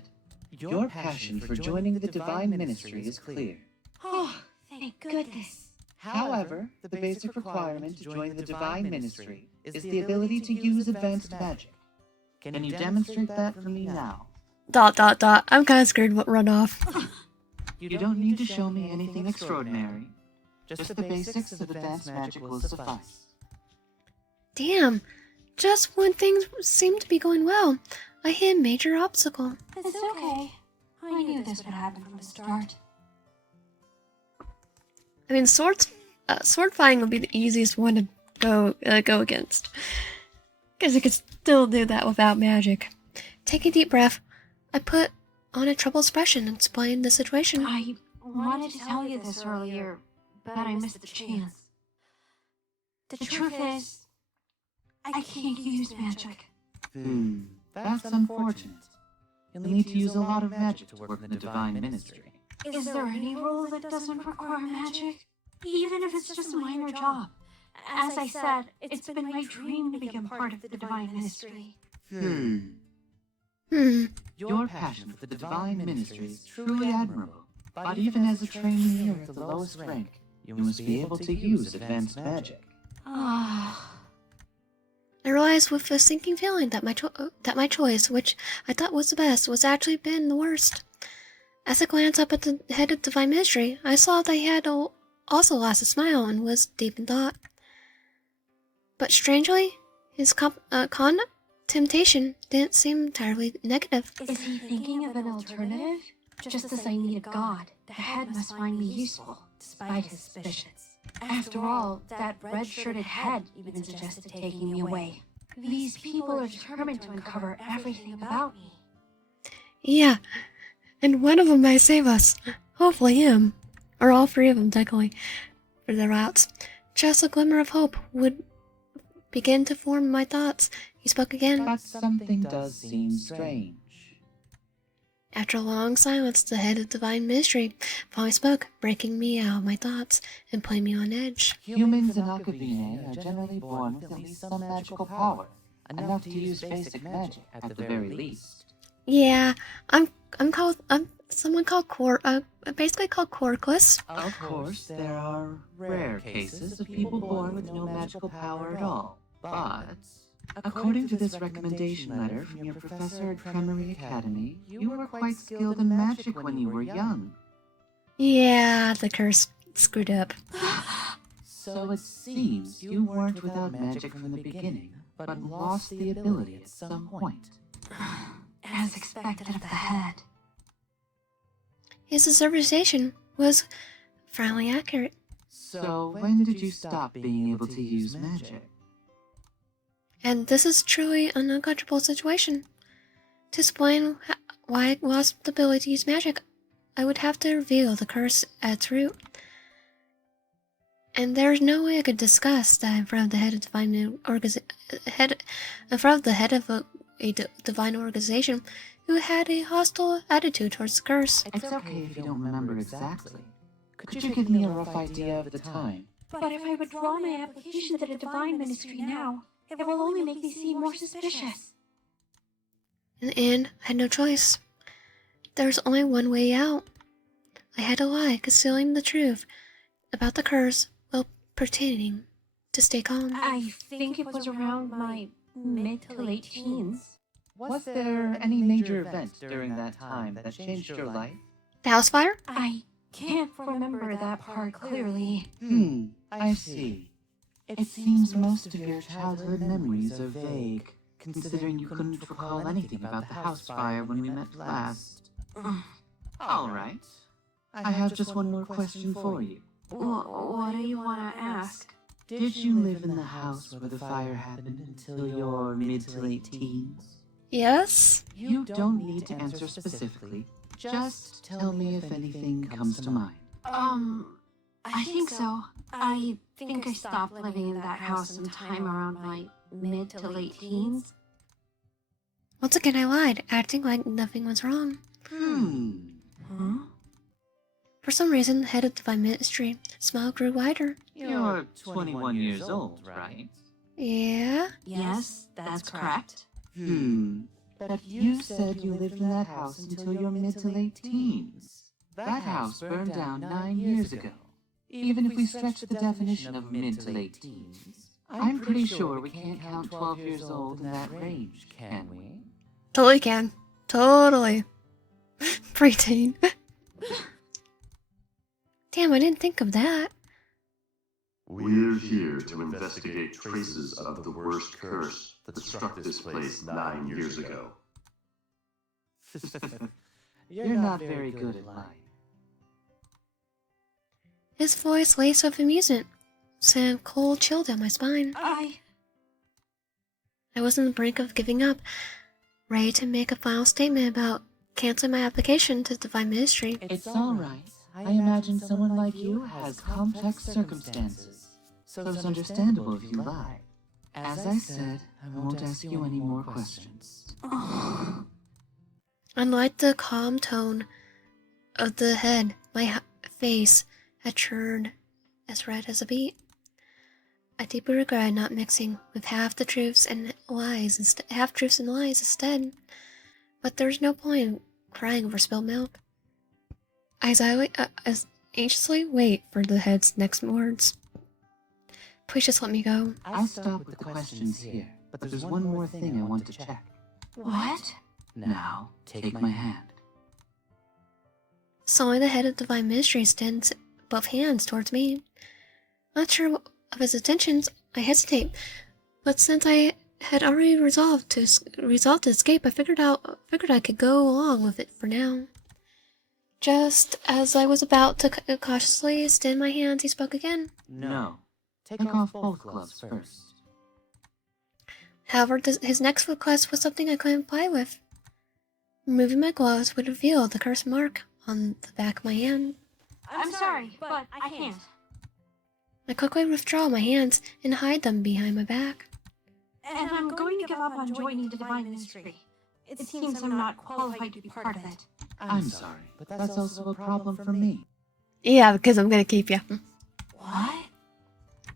Your passion for joining the Divine Ministry is clear. Oh, thank goodness. However, the basic requirement to join the Divine Ministry is the ability to use advanced magic. Can you demonstrate that for me now? ... I'm kind of scared what run off. You don't need to show me anything extraordinary. Just the basics of advanced magic will suffice. Damn. Just when things seemed to be going well, I hit a major obstacle. It's okay. I knew this would happen from the start. I mean, sword fighting would be the easiest one to go against, because you could still do that without magic. Take a deep breath. I put on a troubled expression and explained the situation. I wanted to tell you this earlier, but I missed the chance. The truth is, I can't use magic. That's unfortunate. You'll need to use a lot of magic to work in the Divine Ministry. Is there any role that doesn't require magic? Even if it's just a minor job. As I said, it's been my dream to become part of the Divine Ministry. Your passion for the Divine Ministry is truly admirable, but even as a trainee here at the lowest rank, you must be able to use advanced magic. I realized with a sinking feeling that my choice, which I thought was the best, was actually been the worst. As I glanced up at the head of Divine Ministry, I saw that he had also lost a smile and was deep in thought. But strangely, his temptation didn't seem entirely negative. Is he thinking of an alternative? Just as I need a god, the head must find me useful, despite his suspicions. After all, that red-shirted head even suggested taking me away. These people are determined to uncover everything about me. Yeah, and one of them may save us. Hopefully him. Or all three of them, technically, for their routes. Just a glimmer of hope would begin to form my thoughts. He spoke again. But something does seem strange. After a long silence, the head of Divine Ministry finally spoke, breaking me out of my thoughts and putting me on edge. Humans in Akavine are generally born with at least some magical power, enough to use basic magic at the very least. Yeah, I'm someone called basically called Corkless. Of course, there are rare cases of people born with no magical power at all, but according to this recommendation letter from your professor at Primary Academy, you were quite skilled in magic when you were young. Yeah, the curse screwed up. So it seems you weren't without magic from the beginning, but lost the ability at some point. As expected of the head. His observation was finally accurate. So when did you stop being able to use magic? And this is truly an uncomfortable situation. To explain why I lost the ability to use magic, I would have to reveal the curse at its root. And there's no way I could discuss that in front of the head of divine organization who had a hostile attitude towards the curse. It's okay if you don't remember exactly. Could you give me a rough idea of the time? But if I withdraw my application to the Divine Ministry now, it will only make me seem more suspicious. In the end, I had no choice. There was only one way out. I had to lie, concealing the truth about the curse while pretending to stay calm. I think it was around my mid to late teens. Was there any major event during that time that changed your life? The house fire? I can't remember that part clearly. I see. It seems most of your childhood memories are vague, considering you couldn't recall anything about the house fire when we met last. All right. I have just one more question for you. What do you want to ask? Did you live in the house where the fire happened until your mid to late teens? Yes? You don't need to answer specifically. Just tell me if anything comes to mind. I think so. I think I stopped living in that house sometime around my mid to late teens. Once again, I lied, acting like nothing was wrong. Huh? For some reason, the head of the Divine Ministry smile grew wider. You're 21 years old, right? Yeah? Yes, that's correct. But you said you lived in that house until your mid to late teens. That house burned down 9 years ago. Even if we stretch the definition of mid to late teens, I'm pretty sure we can't count 12 years old in that range, can we? Totally can. Totally. Preteen. Damn, I didn't think of that. We're here to investigate traces of the worst curse that struck this place 9 years ago. You're not very good at lying. His voice laced with amusement sent a cold chill down my spine. I was on the brink of giving up, ready to make a final statement about canceling my application to the Divine Ministry. It's all right. I imagine someone like you has complex circumstances, so it's understandable if you lie. As I said, I won't ask you any more questions. Unlike the calm tone of the head, my face had turned as red as a beet. I deeply regret not mixing with half-truths and lies instead. But there's no point in crying over spilled milk. As I anxiously wait for the head's next words. Please just let me go. I'll stop with the questions here, but there's one more thing I want to check. What? Now, take my hand. Suddenly the head of the Divine Ministry extends both hands towards me. Not sure of his intentions, I hesitate. But since I had already resolved to escape, I figured I could go along with it for now. Just as I was about to cautiously extend my hands, he spoke again. No. Take off both gloves first. However, his next request was something I couldn't comply with. Removing my gloves would reveal the cursed mark on the back of my hand. I'm sorry, but I can't. I quickly withdraw my hands and hide them behind my back. And I'm going to give up on joining the Divine Ministry. It seems I'm not qualified to be part of it. I'm sorry, but that's also a problem for me. Yeah, because I'm gonna keep you. What?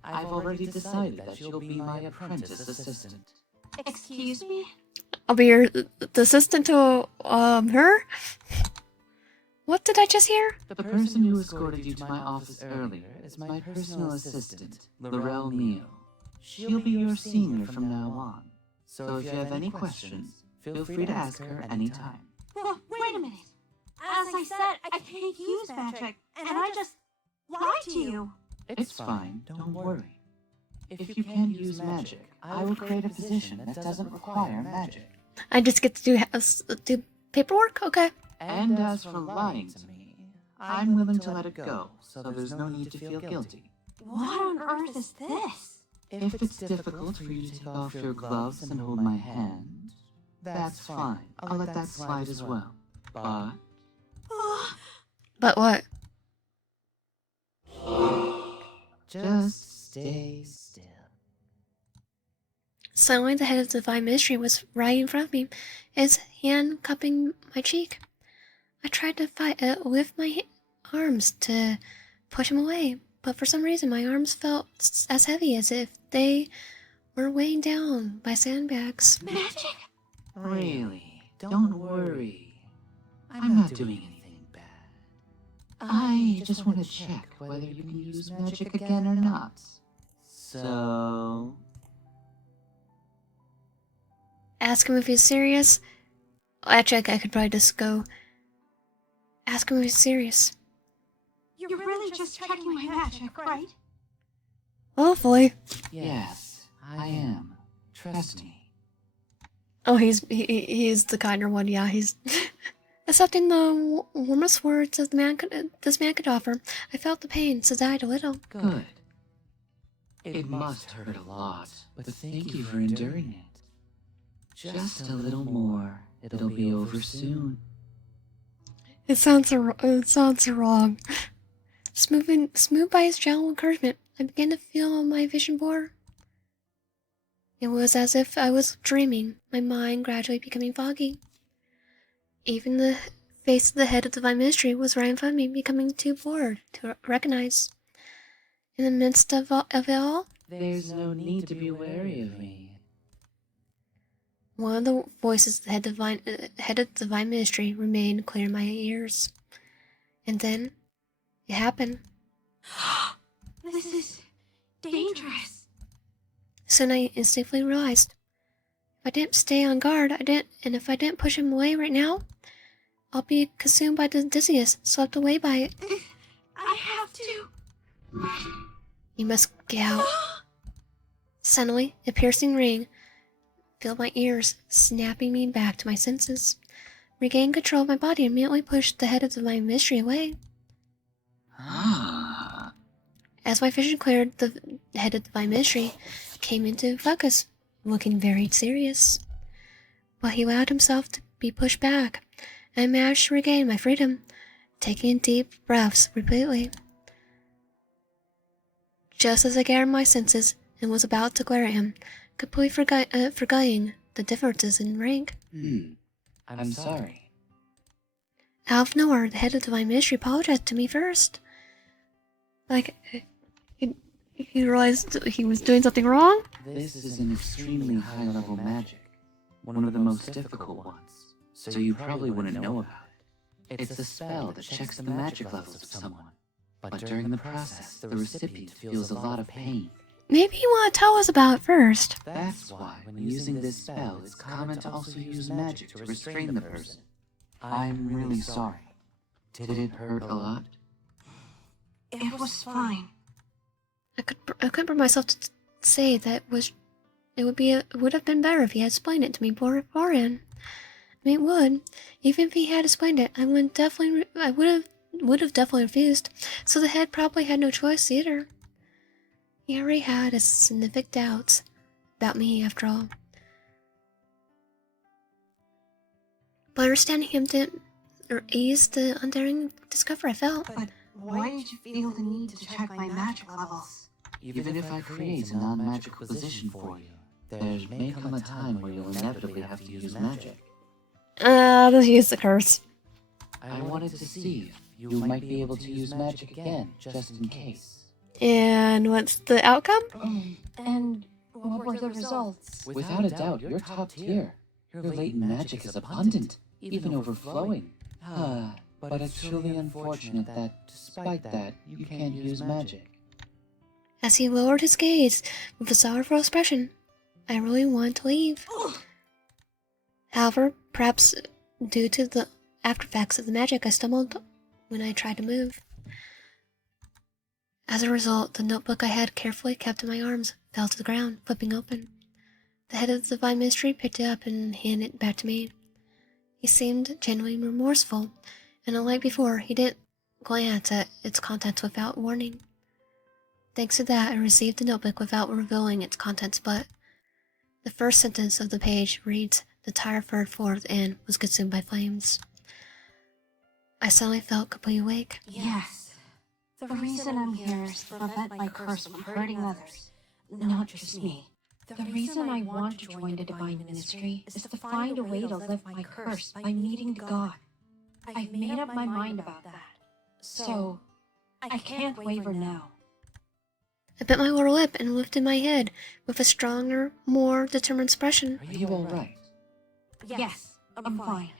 I've already decided that you'll be my apprentice assistant. Excuse me? I'll be the assistant to her. What did I just hear? The person who escorted you to my office earlier is my personal assistant, Laurel Neal. She'll be your senior from now on. So if you have any questions, feel free to ask her anytime. Well, wait a minute. As I said, I can't use magic, and I just lied to you. It's fine, don't worry. If you can't use magic, I will create a position that doesn't require magic. I just get to do paperwork? Okay. And as for lying to me, I'm willing to let it go, so there's no need to feel guilty. What on earth is this? If it's difficult for you to take off your gloves and hold my hand, that's fine. I'll let that slide as well. But... But what? Just stay still. Suddenly, the head of the divine mystery was right in front of me, his hand cupping my cheek. I tried to fight with my arms to push him away, but for some reason my arms felt as heavy as if they were weighing down by sandbags. Magic? Really, don't worry. I'm not doing anything bad. I just want to check whether you can use magic again or not. So... Ask him if he's serious. Actually, I could probably just go. Ask him if he's serious. You're really just checking my magic, right? Hopefully. Yes, I am. Trust me. Oh, he's the kinder one. Yeah, he's accepting the warmest words of this man could offer. I felt the pain subside a little. Good. It must hurt a lot, but thank you for enduring it. Just a little more. It'll be over soon. It sounds so wrong. Smooth by his gentle encouragement, I began to feel my vision blur. It was as if I was dreaming, my mind gradually becoming foggy. Even the face of the head of the divine mystery was right in front of me, becoming too blurred to recognize. In the midst of it all, There's no need to be wary of me. one of the voices of the head of the divine ministry remained clear in my ears. And then, it happened. This is dangerous. Soon I instinctively realized, if I didn't stay on guard, if I didn't push him away right now, I'll be consumed by the dizziness, swept away by it. I have to. You must get out. Suddenly, a piercing ring filled my ears, snapping me back to my senses. Regained control of my body and immediately pushed the head of my mystery away. Ah. As my vision cleared, the head of my mystery came into focus, looking very serious. But he allowed himself to be pushed back, and I managed to regain my freedom, taking in deep breaths repeatedly. Just as I gathered my senses and was about to glare at him, completely forgetting the differences in rank. I'm sorry. Out of nowhere, the head of the divine mystery apologized to me first. Like, he realized he was doing something wrong? This is an extremely high-level magic. One of the most difficult ones. So you probably wouldn't know about it. It's a spell that checks the magic levels of someone. But during the process, the recipient feels a lot of pain. Maybe you want to tell us about it first. That's why, when using this spell, it's common to also use magic to restrain the person. I'm really sorry. Did it hurt a lot? It was fine. I couldn't bring myself to say that it would have been better if he had explained it to me beforehand. I mean, it would. Even if he had explained it, I would have definitely refused. So the head probably had no choice either. He already had his significant doubts about me, after all. But understanding him didn't ease the undaring discovery I felt. But why did you feel the need to check my magic levels? Even if I create a non-magical position for you, there may come a time where you'll inevitably have to use magic. Just use the curse. I wanted to see if you might be able to use magic again, just in case. And what's the outcome? And what were the results? Without a doubt, you're top tier. Your latent magic is abundant, even overflowing. But it's truly unfortunate that, despite that, you can't use magic. As he lowered his gaze with a sorrowful expression, I really wanted to leave. However, perhaps due to the aftereffects of the magic, I stumbled when I tried to move. As a result, the notebook I had carefully kept in my arms fell to the ground, flipping open. The head of the divine mystery picked it up and handed it back to me. He seemed genuinely remorseful, and unlike before, he didn't glance at its contents without warning. Thanks to that, I received the notebook without revealing its contents, but the first sentence of the page reads, "The entire third floor of the inn was consumed by flames." I suddenly felt completely awake. Yes. The reason I'm here is to prevent my curse from hurting others, not just me. The reason I want to join the Divine Ministry is to find a way to lift my curse by meeting the God. I've made up my mind about that. So, I can't waver now. I bit my lower lip and lifted my head with a stronger, more determined expression. Are you alright? Yes, I'm fine.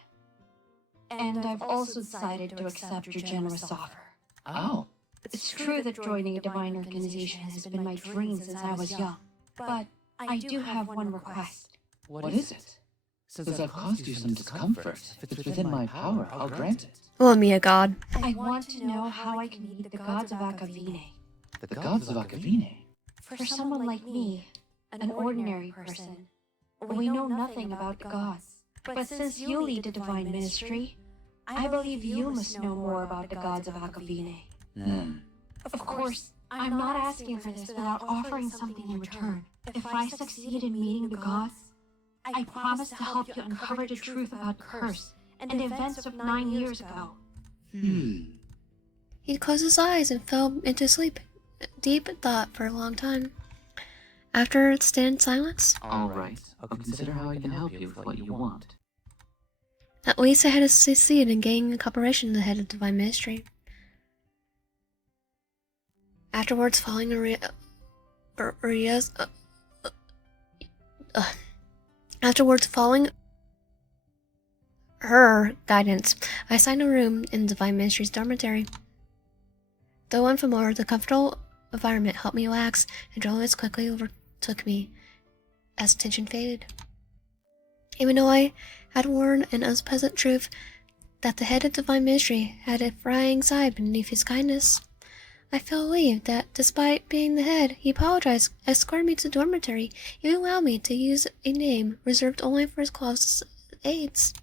And I've also decided to accept your generous offer. Oh. It's true that joining a divine organization has been my dream since I was young, but I do have one request. What is it? Since I've caused you some discomfort, if it's within my power, I'll grant it. Oh, me a god. I want to know how I can meet the gods of Akavine. The gods of Akavine? For someone like me, an ordinary person, we know nothing about the gods. But since you lead the divine ministry, I believe you must know more about the gods of Akavine. Of course, I'm not asking for this without offering something in return. If I succeed in meeting the gods, I promise to help you uncover the truth about the curse and the events of 9 years ago. He closed his eyes and fell into sleep, deep thought for a long time. After a stand silence, Alright, I'll consider how I can help you with what you want. at least I had to succeed in gaining a cooperation to the head of Divine Ministry. Afterwards, following Uria's her guidance, I assigned a room in Divine Ministry's dormitory. Though unfamiliar, the comfortable environment helped me relax, and drowsiness quickly overtook me as tension faded. Even though I had learned an unpleasant truth that the head of Divine Ministry had a frying side beneath his kindness, I felt relieved that, despite being the head, he apologized, escorted me to the dormitory, even allowed me to use a name reserved only for his closest aides.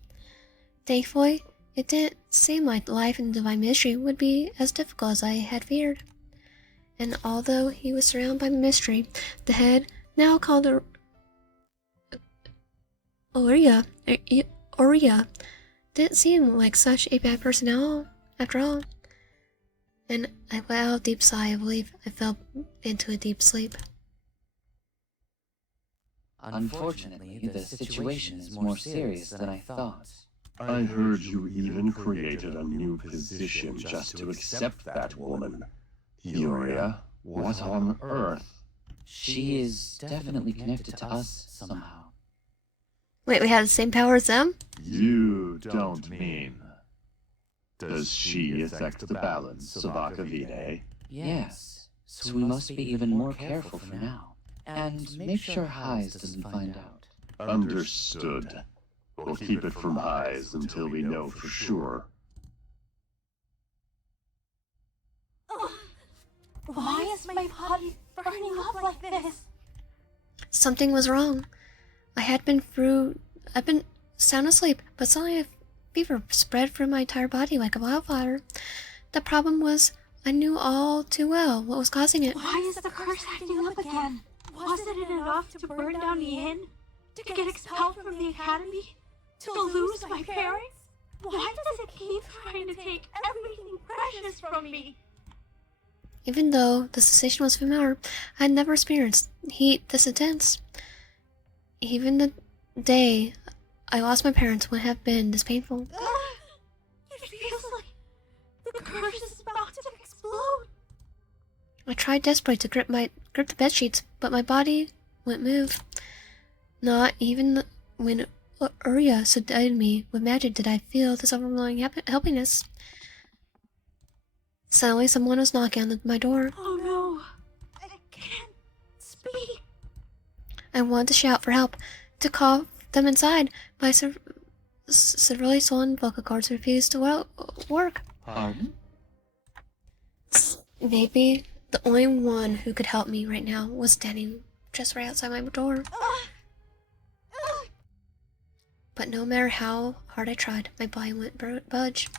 Thankfully, it didn't seem like life in the Divine Ministry would be as difficult as I had feared. And although he was surrounded by mystery, the head, now called Uria, didn't seem like such a bad person after all. And I let out a deep sigh of relief. I fell into a deep sleep. Unfortunately, the situation is more serious than I thought. I heard you even created a new position just to accept that woman. Uria, what on earth? She is definitely connected to us somehow. Wait, we had the same power as them? You don't mean... Does she affect the balance of Akavine? Yes, so we must be even more careful for now. And make sure Highs doesn't find out. Understood. We'll keep it from Highs until we know for sure. Why is my body burning up like this? Something was wrong. I'd been sound asleep, but suddenly a fever spread through my entire body like a wildfire. The problem was, I knew all too well what was causing it. Why is the curse acting up again? Wasn't it enough to burn down the inn? To get expelled from the academy? To lose my parents? Why does it keep trying to take everything precious from me? Even though the sensation was familiar, I had never experienced heat this intense. Even the day I lost my parents would have been this painful. It feels like the curse is about to explode. I tried desperately to grip the bedsheets, but my body wouldn't move. Not even when Uria sedated me with magic did I feel this overwhelming happiness. Suddenly, someone was knocking on my door. Oh no, I can't speak. I wanted to shout for help, to call them inside, but my severely swollen vocal cords refused to work. Pardon? Maybe the only one who could help me right now was standing just right outside my door. But no matter how hard I tried, my body wouldn't budge.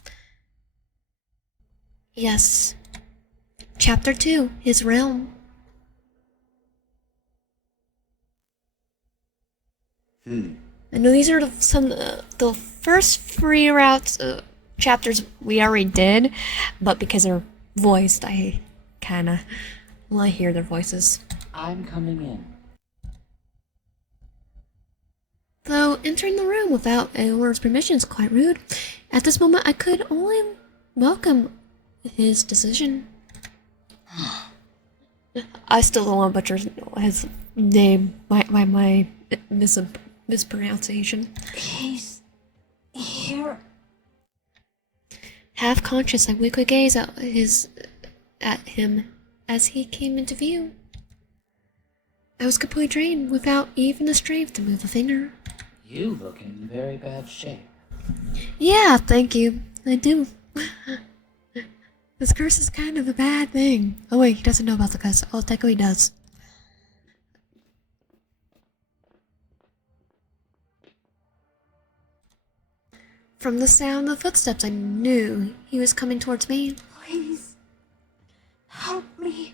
Yes. Chapter 2, His Realm. Hmm. I know these are the first 3 routes chapters we already did, but because they're voiced, I kinda want to hear their voices. I'm coming in. Though entering the room without Aeor's permission is quite rude, at this moment I could only welcome his decision. I still don't want to butcher his name by my mispronunciation. He's here. Half conscious, I weakly gaze at him as he came into view. I was completely drained without even the strength to move a finger. You look in very bad shape. Yeah, thank you. I do. This curse is kind of a bad thing. Oh wait, he doesn't know about the curse. Oh, technically he does. From the sound of footsteps, I knew he was coming towards me. Please, help me.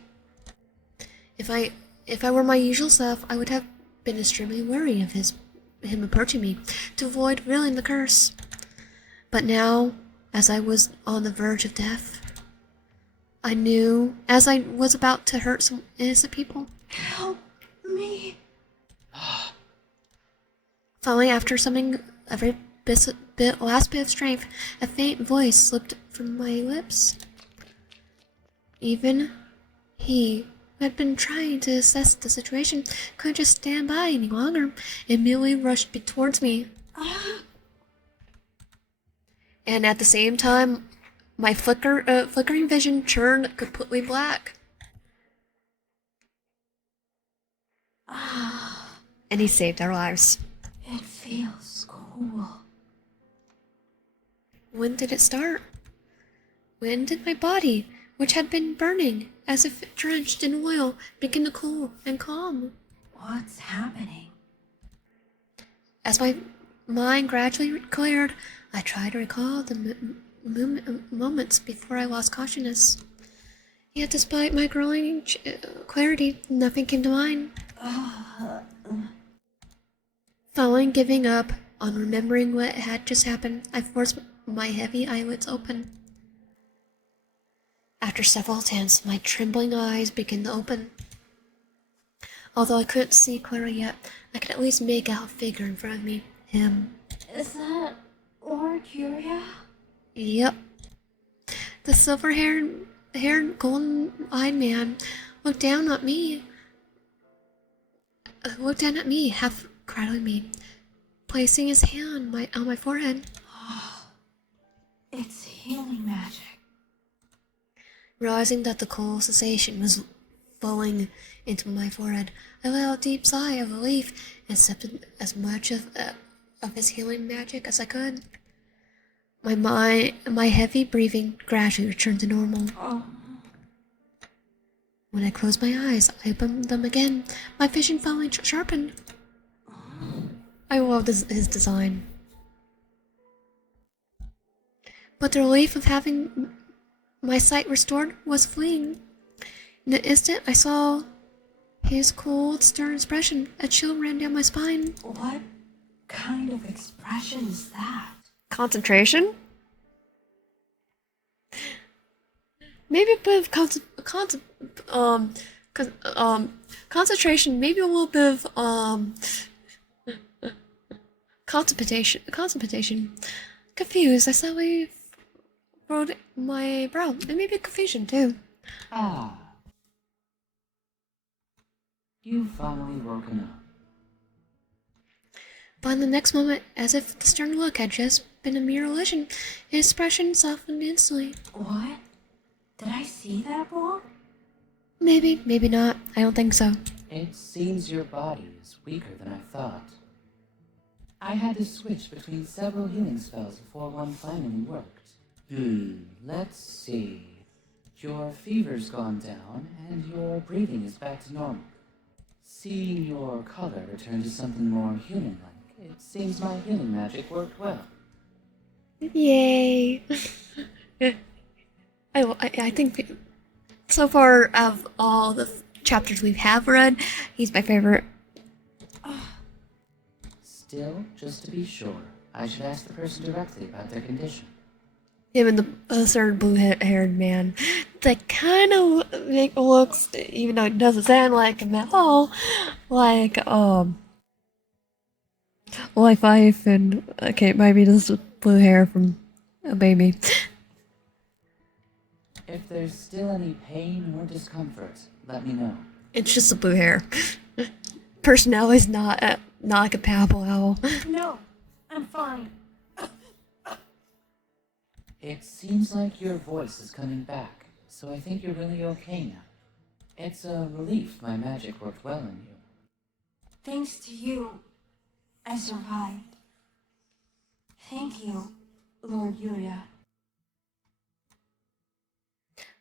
If I were my usual self, I would have been extremely wary of him approaching me to avoid revealing the curse. But now, as I was on the verge of death, I knew, as I was about to hurt some innocent people. Help me. Finally, after summoning every last bit of strength, a faint voice slipped from my lips. Even he, who had been trying to assess the situation, couldn't just stand by any longer. It immediately rushed towards me. And at the same time, my flickering vision turned completely black. And he saved our lives. It feels cool. When did it start? When did my body, which had been burning as if drenched in oil, begin to cool and calm? What's happening? As my mind gradually cleared, I tried to recall the moments before I lost consciousness. Yet despite my growing clarity, nothing came to mind. Following giving up on remembering what had just happened, I forced my heavy eyelids open. After several attempts, my trembling eyes began to open. Although I couldn't see clearly yet, I could at least make out a figure in front of me. Him. Is that Lord Uria? Yep. The silver-haired, golden-eyed man looked down at me, half cradling me, placing his hand on my forehead. It's healing magic. Realizing that the cold sensation was flowing into my forehead, I let out a deep sigh of relief and accepted as much of his healing magic as I could. My heavy breathing gradually returned to normal. When I closed my eyes, I opened them again. My vision finally sharpened. I loved his design. But the relief of having my sight restored was fleeting. In an instant, I saw his cold, stern expression. A chill ran down my spine. What kind of expression is that? Concentration? Maybe a bit of concentration. Maybe a little bit of constipation. Confused, I suddenly furrowed my brow, and maybe confusion too. Ah. You've finally woken up. But in the next moment, as if the stern look had just been a mere illusion, his expression softened instantly. What? Did I see that wrong? Maybe, maybe not. I don't think so. It seems your body is weaker than I thought. I had to switch between several healing spells before one finally worked. Let's see. Your fever's gone down, and your breathing is back to normal. Seeing your color return to something more human-like, it seems my healing magic worked well. Yay! I think so far of all the chapters we have read, he's my favorite. Still, just to be sure, I should ask the person directly about their condition. Him and the third blue-haired man. That kind of looks, even though it doesn't sound like him at all, like Fife and okay, maybe this is blue hair from a baby. If there's still any pain or discomfort, let me know. It's just the blue hair. Personality's not like a pabble owl. No, I'm fine. It seems like your voice is coming back, so I think you're really okay now. It's a relief my magic worked well on you. Thanks to you, I survived. Thank you, Lord Uria.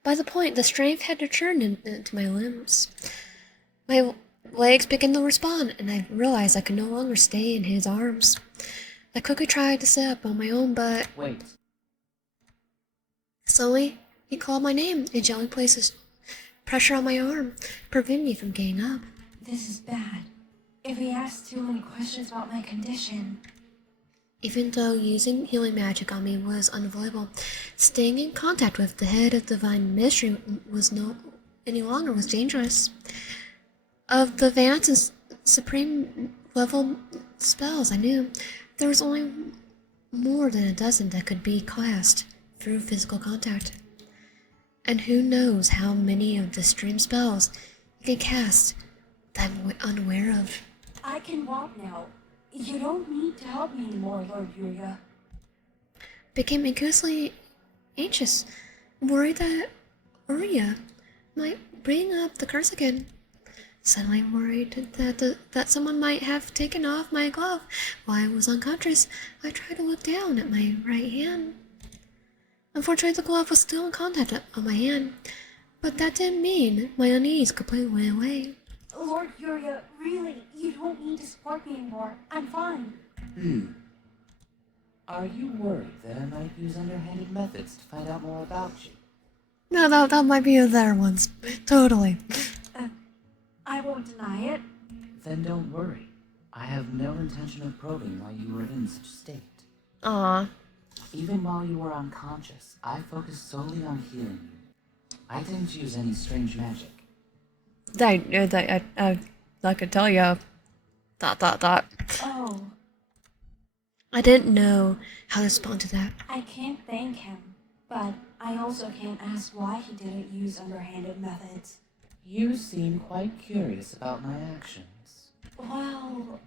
By the point, the strength had returned into my limbs. My legs began to respond, and I realized I could no longer stay in his arms. I quickly tried to sit up on my own, but Wait, slowly he called my name and gently placed his pressure on my arm, preventing me from getting up. This is bad. If he asks too many questions about my condition... Even though using healing magic on me was unavoidable, staying in contact with the head of divine mystery was no any longer was dangerous. Of the advanced and supreme level spells I knew, there was only more than a dozen that could be classed through physical contact. And who knows how many of the stream spells you can cast that I'm unaware of. I can walk now. You don't need to help me anymore, Lord Uria. Became increasingly anxious, worried that Uria might bring up the curse again. Suddenly worried that someone might have taken off my glove while I was unconscious. I tried to look down at my right hand. Unfortunately, the glove was still in contact on my hand, but that didn't mean my unease completely went away. Lord Uria, really, you don't need to support me anymore. I'm fine. Are you worried that I might use underhanded methods to find out more about you? No, that might be there once. Totally. I won't deny it. Then don't worry. I have no intention of probing why you were in such a state. Aw. Even while you were unconscious, I focused solely on healing you. I didn't use any strange magic. I could tell you. ... Oh, I didn't know how to respond to that. I can't thank him, but I also can't ask why he didn't use underhanded methods. You seem quite curious about my actions. Well,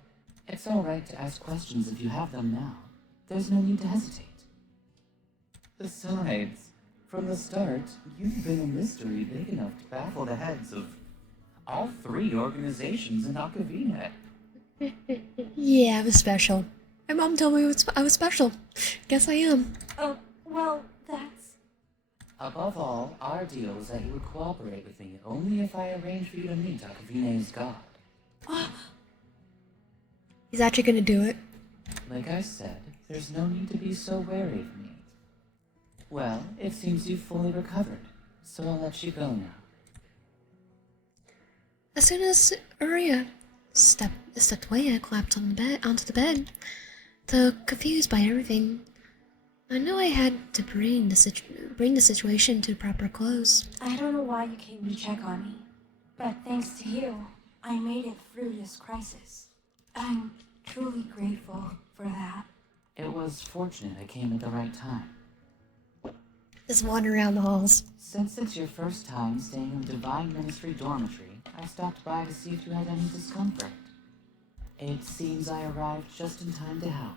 It's alright to ask questions if you have them now. There's no need to hesitate. Besides, from the start, you've been a mystery big enough to baffle the heads of all 3 organizations in Akavina. Yeah, I was special. My mom told me I was special. Guess I am. well, that's... Above all, our deal was that you would cooperate with me only if I arrange for you to meet Akavine's god. He's actually gonna do it. Like I said, there's no need to be so wary of me. Well, it seems you've fully recovered, so I'll let you go now. As soon as Uria stepped away, I collapsed onto the bed. Though confused by everything, I knew I had to bring the situation to proper close. I don't know why you came to check on me, but thanks to you, I made it through this crisis. I'm truly grateful for that. It was fortunate I came at the right time. Just wander around the halls. Since it's your first time staying in the Divine Ministry dormitory, I stopped by to see if you had any discomfort. It seems I arrived just in time to help.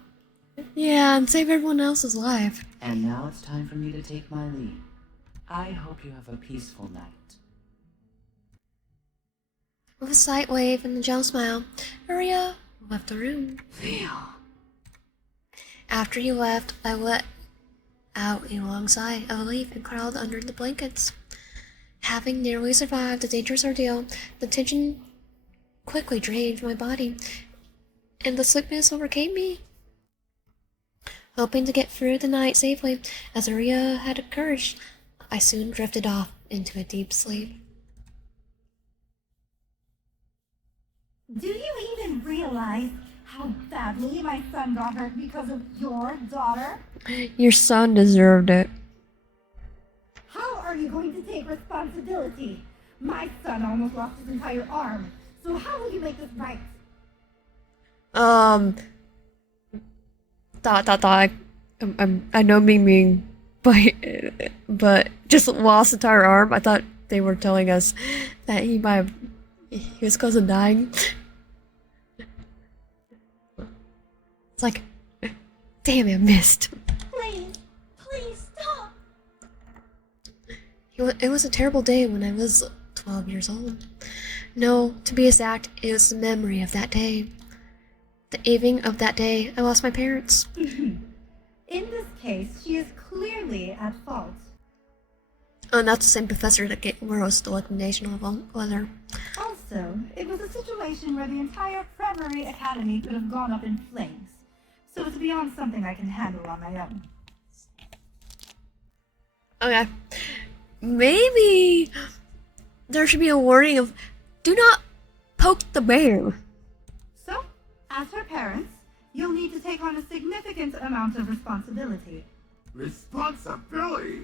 Yeah, and save everyone else's life. And now it's time for me to take my leave. I hope you have a peaceful night. With a slight wave and a gentle smile, Uria left the room. After he left, I let out a long sigh of relief and crawled under the blankets. Having nearly survived a dangerous ordeal, the tension quickly drained my body, and the sleepiness overcame me. Hoping to get through the night safely, as Uria had encouraged, I soon drifted off into a deep sleep. Do you even realize how badly my son got hurt because of your daughter? Your son deserved it. How are you going to take responsibility? My son almost lost his entire arm. So how will you make this right? I know mean, but just lost entire arm. I thought they were telling us that he was close to dying. It's like, damn it, I missed. Please, please stop. It was a terrible day when I was 12 years old. No, to be exact, it was the memory of that day. The evening of that day, I lost my parents. In this case, she is clearly at fault. Oh, and that's the same professor that wrote the recommendation of weather. Also, it was a situation where the entire Primary Academy could have gone up in flames. So it's beyond something I can handle on my own. Okay. Maybe there should be a warning of do not poke the bear. So, as her parents, you'll need to take on a significant amount of responsibility. Responsibility?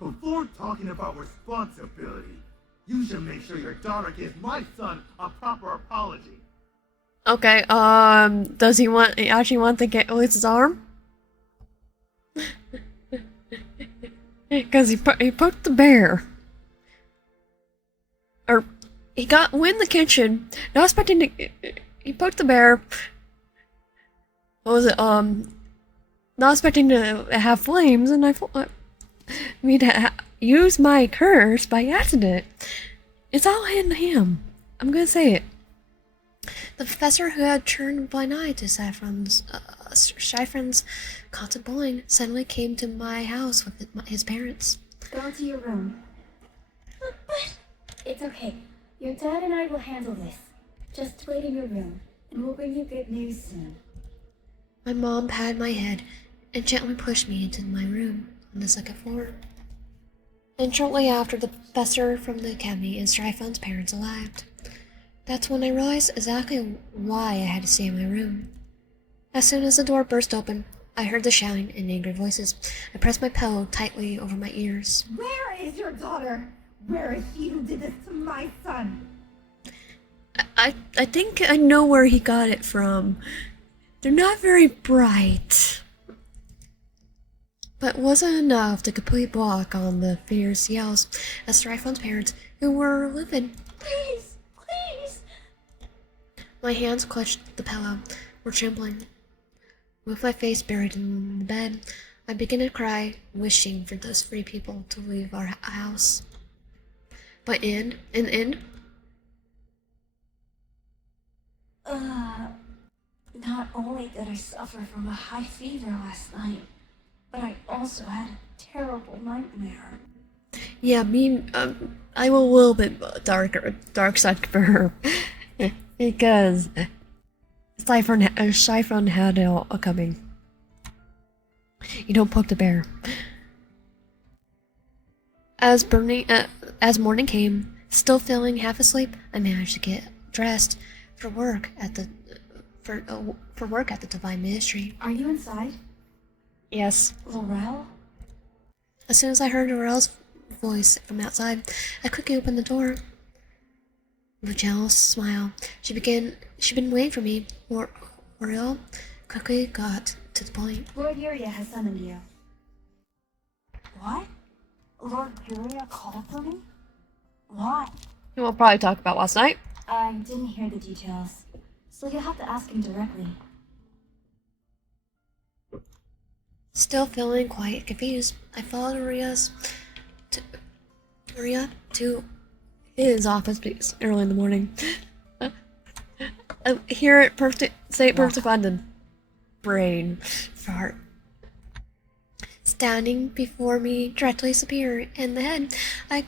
Before talking about responsibility, you should make sure your daughter gives my son a proper apology. Okay, does he actually want to get Lisa's arm? Because he poked the bear. Or, he got in the kitchen, not expecting to, he poked the bear. What was it, not expecting to have flames, and I mean, to use my curse by accident. It's all in him. I'm gonna say it. The professor who had turned a blind eye to Saffron's constant bullying suddenly came to my house with his parents. Go to your room. But it's okay. Your dad and I will handle this. Just wait in your room, and we'll bring you good news soon. My mom patted my head and gently pushed me into my room on the second floor. And shortly after, the professor from the academy and Stryfon's parents arrived. That's when I realized exactly why I had to stay in my room. As soon as the door burst open, I heard the shouting and angry voices. I pressed my pillow tightly over my ears. Where is your daughter? Where is he who did this to my son? I think I know where he got it from. They're not very bright. But it wasn't enough to complete block on the fierce yells of Stryfon's parents, who were livid. Please, please. My hands clutched the pillow, were trembling. With my face buried in the bed, I began to cry, wishing for those three people to leave our house. But in the end, Not only did I suffer from a high fever last night, but I also had a terrible nightmare. yeah, I'm a little bit dark side for her. Because Siphon had it all coming. You don't poke the bear. As morning came, still feeling half asleep, I managed to get dressed for work at the Divine Ministry. Are you inside? Yes. Laurel? As soon as I heard Laurel's voice from outside, I quickly opened the door. With a jealous smile, she'd been waiting for me. Laurel quickly got to the point. Lord Uria has summoned you. What? Lord Uria called for me? Why? We'll probably talk about last night. I didn't hear the details, so you'll have to ask him directly. Still feeling quite confused, I followed Uria to his office because early in the morning. Hear it perfect London. Brain fart. Standing before me, directly superior in the head, I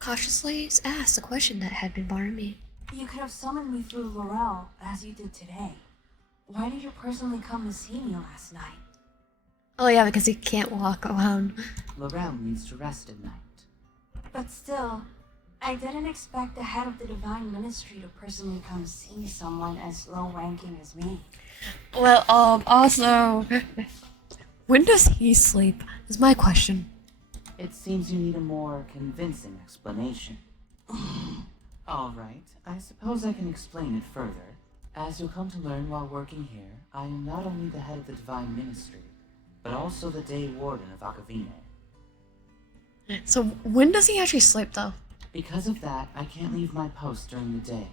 cautiously asked a question that had been bothering me. You could have summoned me through Laurel, as you did today. Why did you personally come to see me last night? Oh yeah, because he can't walk alone. Laurel needs to rest at night. But still, I didn't expect the head of the Divine Ministry to personally come see someone as low-ranking as me. Well, also, when does he sleep? Is my question. It seems you need a more convincing explanation. Alright, I suppose I can explain it further. As you'll come to learn while working here, I am not only the head of the Divine Ministry, but also the Day Warden of Akavine. So when does he actually sleep, though? Because of that, I can't leave my post during the day,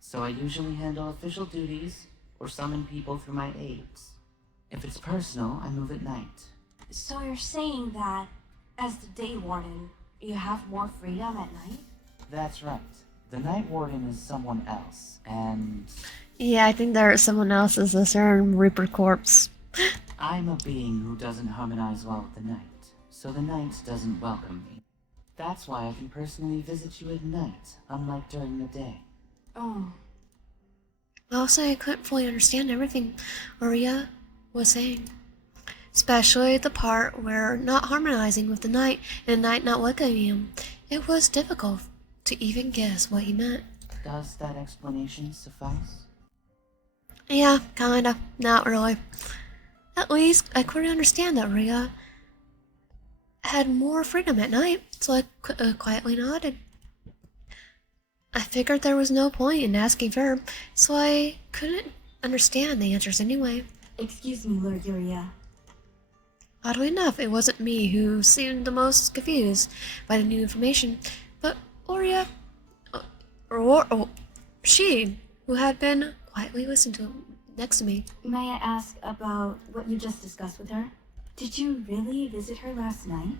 so I usually handle official duties or summon people through my aides. If it's personal, I move at night. So you're saying that, as the Day Warden, you have more freedom at night? That's right. The Night Warden is someone else, and Yeah, I think there's someone else as a certain Reaper corpse. I'm a being who doesn't harmonize well with the night, so the night doesn't welcome me. That's why I can personally visit you at night, unlike during the day. Oh. Also, I couldn't fully understand everything Uria was saying. Especially the part where not harmonizing with the night and the night not welcoming him. It was difficult to even guess what he meant. Does that explanation suffice? Yeah, kinda. Not really. At least I couldn't understand that Uria had more freedom at night, so I quietly nodded. I figured there was no point in asking for her, so I couldn't understand the answers anyway. Excuse me, Lord Uria. Oddly enough, it wasn't me who seemed the most confused by the new information, but Uria, or she, who had been quietly listening to next to me. May I ask about what you just discussed with her? Did you really visit her last night?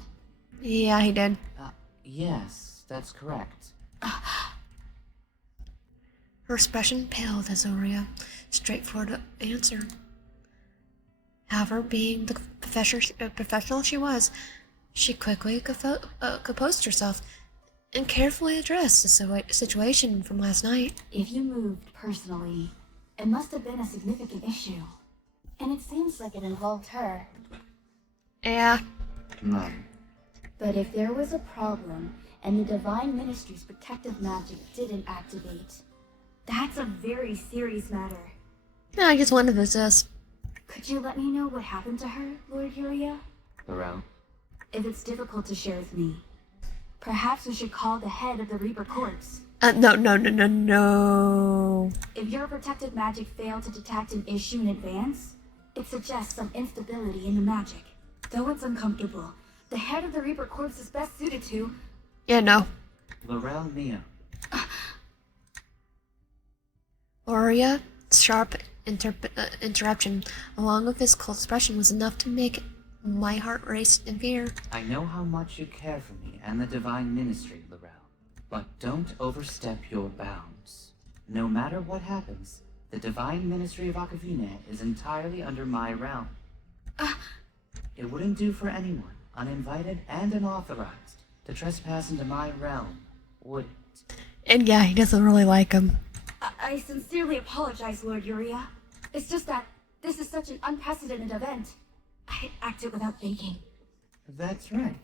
Yeah, he did. Yes, that's correct. Her expression paled as Uria straightforward answered. However, being the professional she was, she quickly composed herself and carefully addressed the situation from last night. If you moved personally, it must have been a significant issue. And it seems like it involved her. Yeah. No. But if there was a problem, and the Divine Ministry's protective magic didn't activate, that's a very serious matter. No, I just wanted to just... Could you let me know what happened to her, Lord Uria? Laurel? If it's difficult to share with me, perhaps we should call the head of the Reaper Corps. No. If your protective magic failed to detect an issue in advance, it suggests some instability in the magic. Though it's uncomfortable, the head of the Reaper Corps is best suited to... Yeah, no. Laurel Neo. Uria's sharp interruption, along with his cold expression, was enough to make my heart race in fear. I know how much you care for me and the Divine Ministry, Laurel. But don't overstep your bounds. No matter what happens, the Divine Ministry of Akavine is entirely under my realm. It wouldn't do for anyone, uninvited and unauthorized, to trespass into my realm, would it? And yeah, he doesn't really like him. I sincerely apologize, Lord Uria. It's just that this is such an unprecedented event. I acted without thinking. That's right.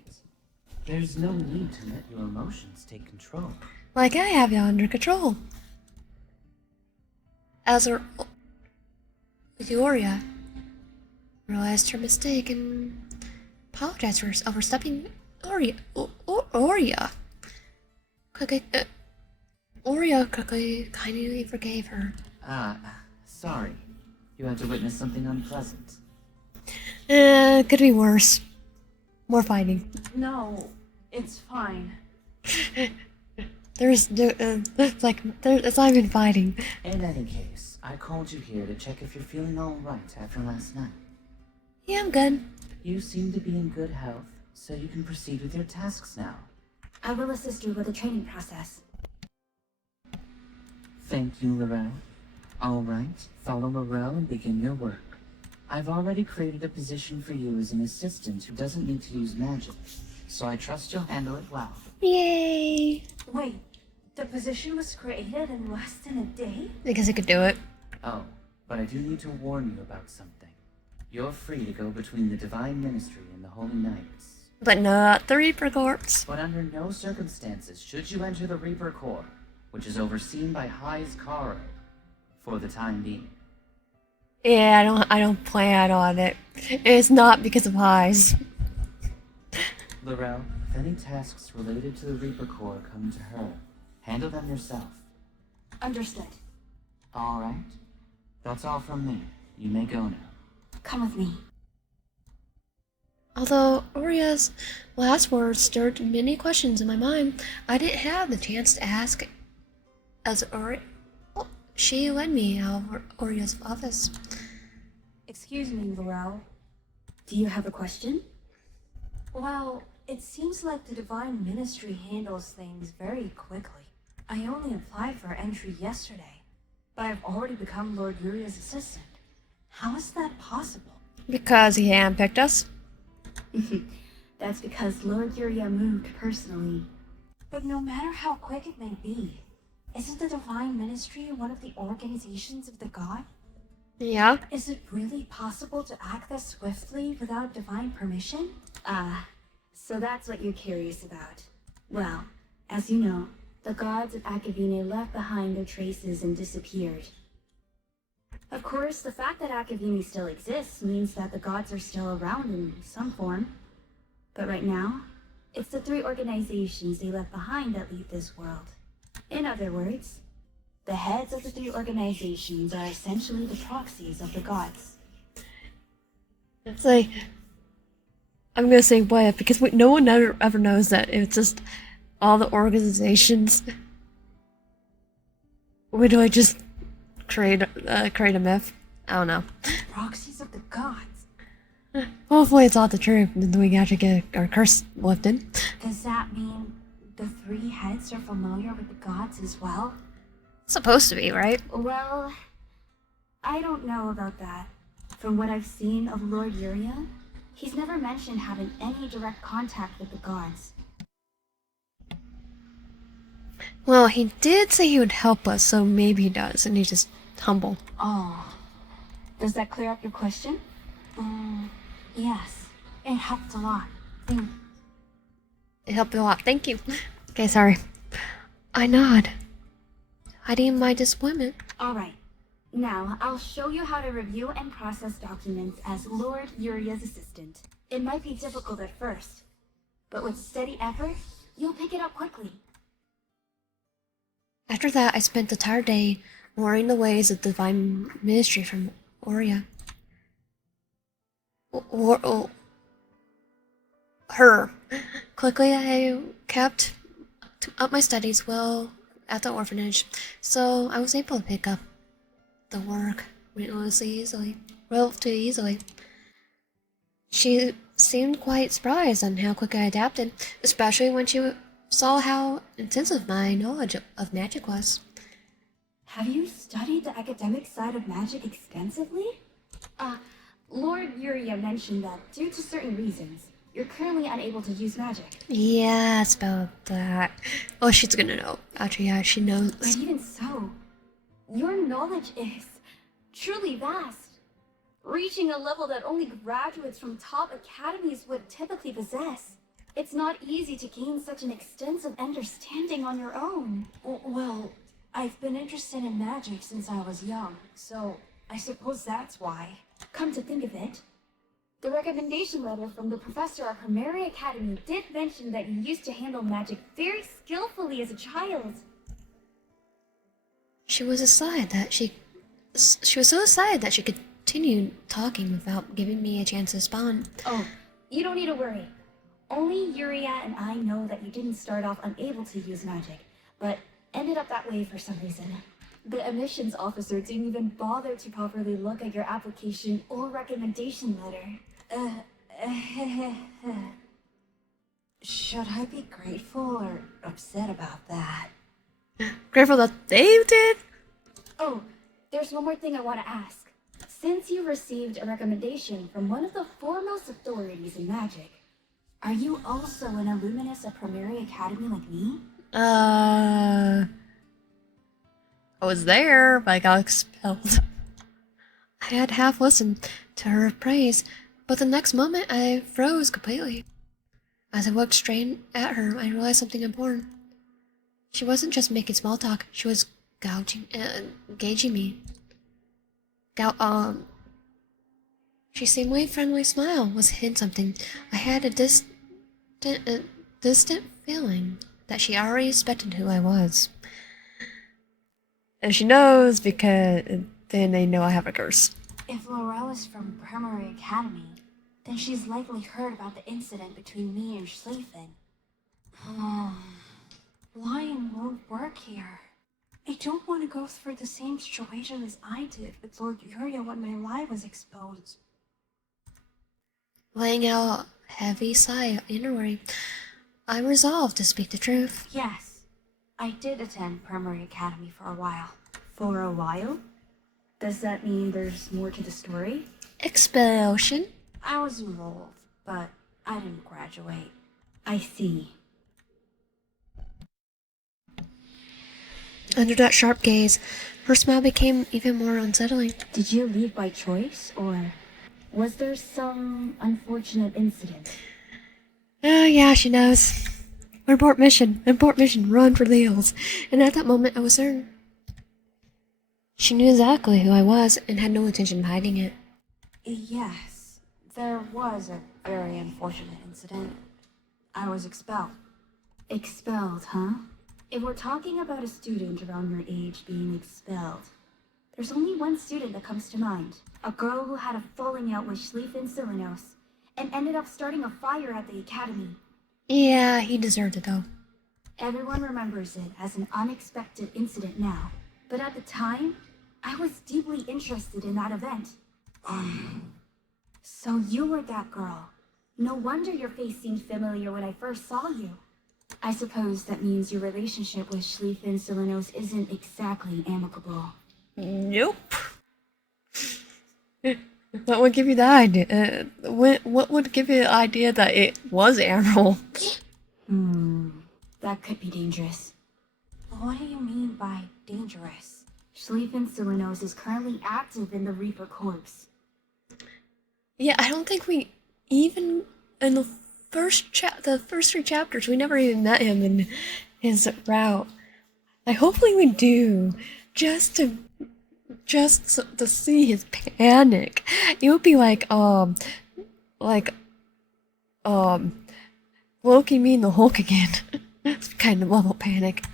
There's no need to let your emotions take control. Like I have you under control. As Uria realized her mistake and apologized for overstepping Uria. Uria quickly kindly forgave her. Sorry. You had to witness something unpleasant. Could be worse. More fighting. No, it's fine. It's not even fighting. In any case, I called you here to check if you're feeling alright after last night. Yeah, I'm good. You seem to be in good health, so you can proceed with your tasks now. I will assist you with the training process. Thank you, Laurel. Alright, follow Laurel and begin your work. I've already created a position for you as an assistant who doesn't need to use magic, so I trust you'll handle it well. Yay! Wait, the position was created in less than a day? Because he could do it. Oh, but I do need to warn you about something. You're free to go between the Divine Ministry and the Holy Knights. But not the Reaper Corps. But under no circumstances should you enter the Reaper Corps, which is overseen by High's Karo, for the time being. Yeah, I don't plan on it. It's not because of highs. Laurel, if any tasks related to the Reaper Corps come to her, handle them yourself. Understood. Alright. That's all from me. You may go now. Come with me. Although Uria's last words stirred many questions in my mind, I didn't have the chance to ask as she led me out of Uria's office. Excuse me, Laurel. Do you have a question? Well, it seems like the Divine Ministry handles things very quickly. I only applied for entry yesterday, but I've already become Lord Uria's assistant. How is that possible? Because he handpicked us. That's because Lord Uria moved personally. But no matter how quick it may be, isn't the Divine Ministry one of the organizations of the god? Yeah. Is it really possible to act this swiftly without divine permission? So that's what you're curious about. Well, as you know, the gods of Akavine left behind their traces and disappeared. Of course, the fact that Akavine still exists means that the gods are still around in some form. But right now, it's the 3 organizations they left behind that lead this world. In other words, the heads of the 3 organizations are essentially the proxies of the gods. It's like, I'm gonna say what, because no one ever knows that. It's just all the organizations. Where do I just create a myth? I don't know. Proxies of the gods? Hopefully it's all the truth, and then we can actually get our curse lifted. Does that mean the 3 heads are familiar with the gods as well? Supposed to be, right? Well, I don't know about that. From what I've seen of Lord Uria, he's never mentioned having any direct contact with the gods. Well, he did say he would help us, so maybe he does, and he's just humble. Oh. Does that clear up your question? Yes. It helped a lot. It helped a lot. Thank you. Okay, sorry. I nod, hiding my disappointment. Alright. Now, I'll show you how to review and process documents as Lord Uria's assistant. It might be difficult at first, but with steady effort, you'll pick it up quickly. After that, I spent the entire day learning the ways of divine ministry from Uria. Her. Quickly, I kept up my studies well at the orphanage, so I was able to pick up the work relatively easily. She seemed quite surprised on how quick I adapted, especially when she saw how intensive my knowledge of magic was. Have you studied the academic side of magic extensively? Lord Uria mentioned that due to certain reasons, you're currently unable to use magic. Yeah, it's about that. Oh, she's gonna know. Actually, yeah, she knows. But even so, your knowledge is truly vast, reaching a level that only graduates from top academies would typically possess. It's not easy to gain such an extensive understanding on your own. Well, I've been interested in magic since I was young, so I suppose that's why. Come to think of it, the recommendation letter from the professor at Primary Academy did mention that you used to handle magic very skillfully as a child. She was so excited that she continued talking without giving me a chance to respond. Oh, you don't need to worry. Only Uria and I know that you didn't start off unable to use magic, but ended up that way for some reason. The admissions officer didn't even bother to properly look at your application or recommendation letter. Should I be grateful or upset about that? Grateful that they did? Oh, there's one more thing I want to ask. Since you received a recommendation from one of the foremost authorities in magic, are you also an alumnus of Primary Academy like me? I was there, but I got expelled. I had half listened to her praise, but the next moment I froze completely. As I looked straight at her, I realized something important. She wasn't just making small talk, she was gauging me. She seemingly friendly smile was hid something. I had a distant feeling that she already suspected who I was. And she knows because then they know I have a curse. If Laurella's from Primary Academy, then she's likely heard about the incident between me and Schlieffen. Lying won't work here. I don't want to go through the same situation as I did with Lord Uria when my lie was exposed. Laying out a heavy sigh inwardly, I resolved to speak the truth. Yes, I did attend Primary Academy for a while. For a while? Does that mean there's more to the story? Expulsion? I was involved, but I didn't graduate. I see. Under that sharp gaze, her smile became even more unsettling. Did you leave by choice, or was there some unfortunate incident? Oh, yeah, she knows. Abort mission, run for the hills. And at that moment, I was certain. She knew exactly who I was and had no intention of hiding it. Yes, there was a very unfortunate incident. I was expelled. Expelled, huh? If we're talking about a student around your age being expelled, there's only one student that comes to mind. A girl who had a falling out with Schlieffen Silenos and ended up starting a fire at the academy. Yeah, he deserved it though. Everyone remembers it as an unexpected incident now, but at the time, I was deeply interested in that event. So you were that girl. No wonder your face seemed familiar when I first saw you. I suppose that means your relationship with Schlieffen Silenos isn't exactly amicable. Nope. What would give you the idea? What would give you the idea that it was amicable? That could be dangerous. What do you mean by dangerous? Schlieffen Silenos is currently active in the Reaper Corps. Yeah, I don't think we even in the first 3 chapters we never even met him in his route. Hopefully we do, just to see his panic. It would be like Loki meeting the Hulk again. It's kind of level panic.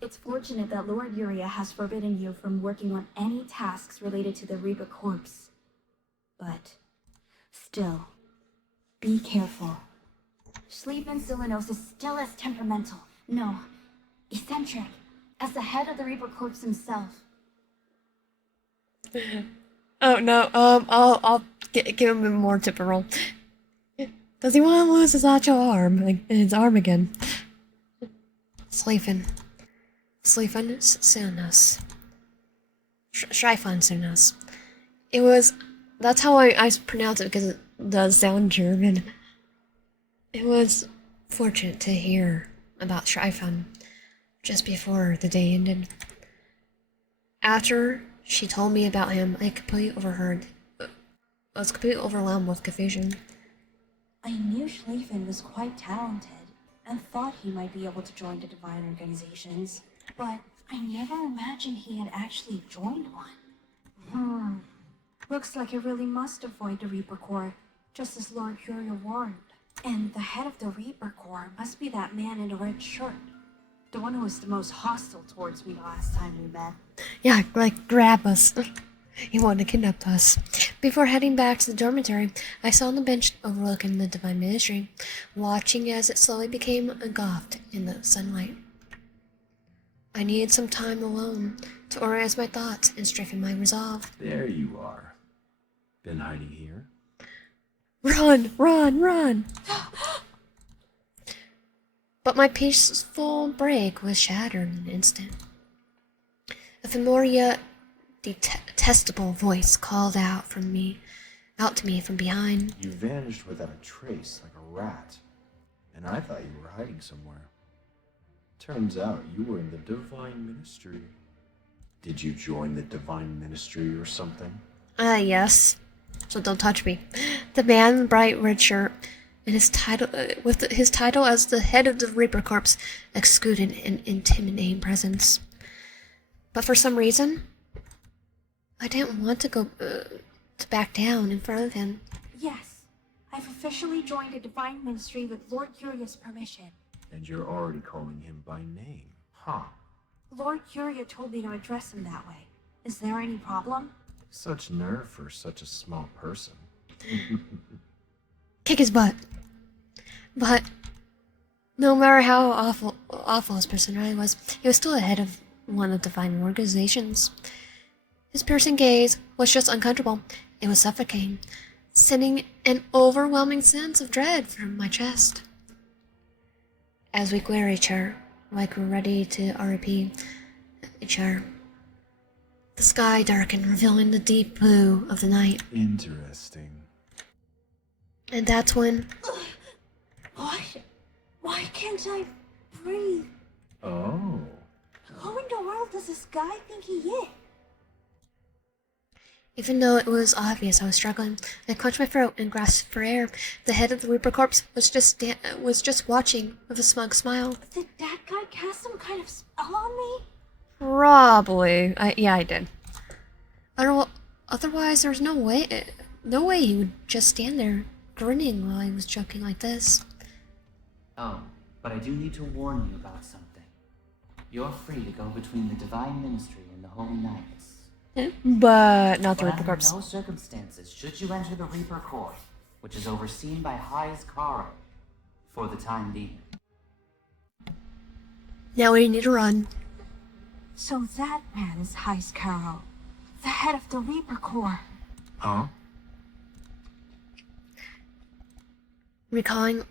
It's fortunate that Lord Uria has forbidden you from working on any tasks related to the Reaper Corps. But still, be careful. Schlieffen Silenos is still as temperamental, no, eccentric, as the head of the Reaper Corps himself. Oh no, I'll give him a more typical. Does he want to lose his actual arm, like his arm again? Schlieffen Silenos. Schlieffen Silenos. That's how I pronounce it because it does sound German. It was fortunate to hear about Schlieffen just before the day ended. After she told me about him, I was completely overwhelmed with confusion. I knew Schlieffen was quite talented and thought he might be able to join the divine organizations, but I never imagined he had actually joined one. Looks like I really must avoid the Reaper Corps, just as Lord Uria warned. And the head of the Reaper Corps must be that man in the red shirt. The one who was the most hostile towards me the last time we met. Yeah, like grab us. He wanted to kidnap us. Before heading back to the dormitory, I sat on the bench overlooking the Divine Ministry, watching as it slowly became engulfed in the sunlight. I needed some time alone to organize my thoughts and strengthen my resolve. There you are. Been hiding here? Run! But my peaceful break was shattered in an instant. A familiar, detestable voice called out to me from behind. You vanished without a trace, like a rat. And I thought you were hiding somewhere. Turns out you were in the Divine Ministry. Did you join the Divine Ministry or something? Yes. So don't touch me. The man in the bright red shirt and his title, his title as the head of the Reaper Corps, exuded an intimidating presence. But for some reason, I didn't want to to back down in front of him. Yes, I've officially joined a divine ministry with Lord Uria's permission. And you're already calling him by name, huh? Lord Uria told me to address him that way. Is there any problem? Such nerve for such a small person. Kick his butt. But no matter how awful his personality was, he was still ahead of one of the divine organizations. His piercing gaze was just uncomfortable. It was suffocating, sending an overwhelming sense of dread from my chest. As we glare at each other, like we're ready to RIP each other, the sky darkened, revealing the deep blue of the night. Interesting. And that's when... What? Why can't I breathe? Oh. Who in the world does this guy think he is? Even though it was obvious I was struggling, I clenched my throat and grasped for air. The head of the Reaper Corps was just watching with a smug smile. Did that guy cast some kind of spell on me? Probably. Yeah, I did. Otherwise, there's no way he would just stand there grinning while I was joking like this. Oh, but I do need to warn you about something. You're free to go between the Divine Ministry and the Holy Knights. But not the But Reaper under Corps. no circumstances should you enter the Reaper Corps, which is overseen by Hai's Karo, for the time being. Now we need to run. So that man is Heis Caro, the head of the Reaper Corps. Huh? Recalling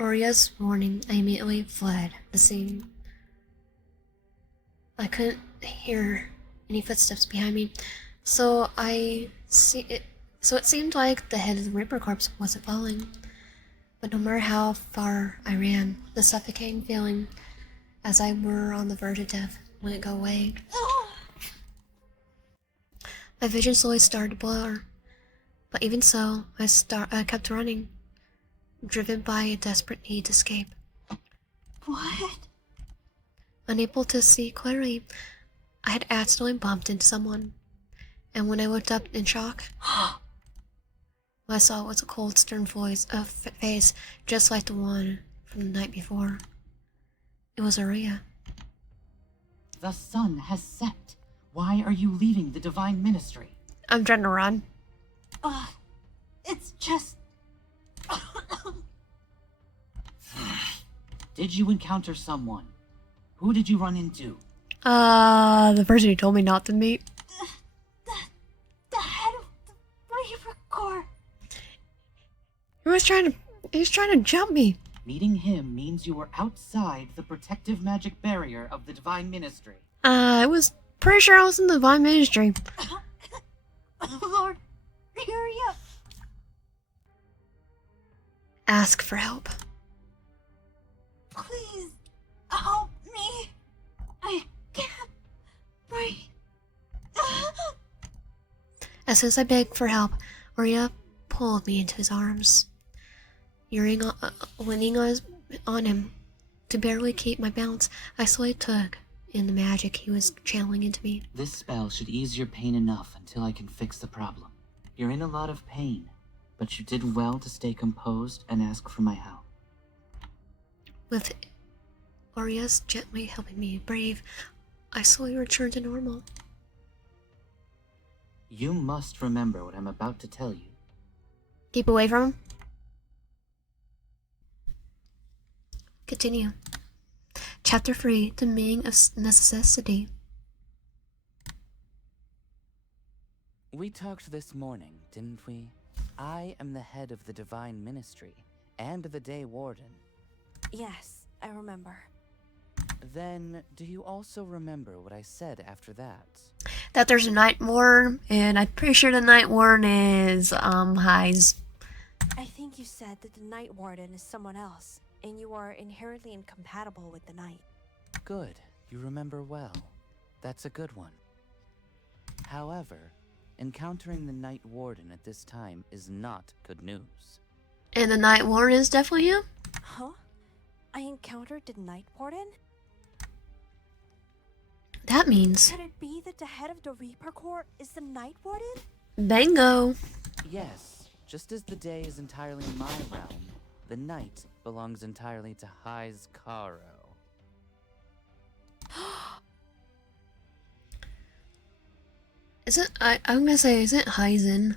Uria's warning, I immediately fled the scene. I couldn't hear any footsteps behind me, so it seemed like the head of the Reaper Corps wasn't following. But no matter how far I ran, the suffocating feeling as I were on the verge of death wouldn't go away. My vision slowly started to blur, but even so, I kept running, driven by a desperate need to escape. What? Unable to see clearly, I had accidentally bumped into someone, and when I looked up in shock, what I saw was a cold, stern face just like the one from the night before. It was Uria. The sun has set. Why are you leaving the Divine Ministry? I'm trying to run. It's just... Did you encounter someone? Who did you run into? The person who told me not to meet. The head of the Reaper Corps. He was trying to jump me. Meeting him means you were outside the protective magic barrier of the Divine Ministry. I was pretty sure I was in the Divine Ministry. Lord Uria. Ask for help. Please help me. I can't breathe. As soon as I begged for help, Uria pulled me into his arms. Leaning on him to barely keep my balance, I slowly took in the magic he was channeling into me. This spell should ease your pain enough until I can fix the problem. You're in a lot of pain, but you did well to stay composed and ask for my help. With Uria's gently helping me breathe, I slowly returned to normal. You must remember what I'm about to tell you. Keep away from him. Continue. Chapter 3, The Meaning of Necessity. We talked this morning, didn't we? I am the head of the Divine Ministry and the Day Warden. Yes, I remember. Then, do you also remember what I said after that? That there's a Night Warden, and I'm pretty sure the Night Warden is, Hai's. I think you said that the Night Warden is someone else, and you are inherently incompatible with the Night. Good. You remember well. That's a good one. However, encountering the Night Warden at this time is not good news. And the Night Warden is definitely him? Huh? I encountered the Night Warden? That means Could it be that the head of the Reaper Corps is the Night Warden? bingo. Yes, just as the day is entirely my realm, the night belongs entirely to High's Caro. I'm gonna say, isn't Heizen?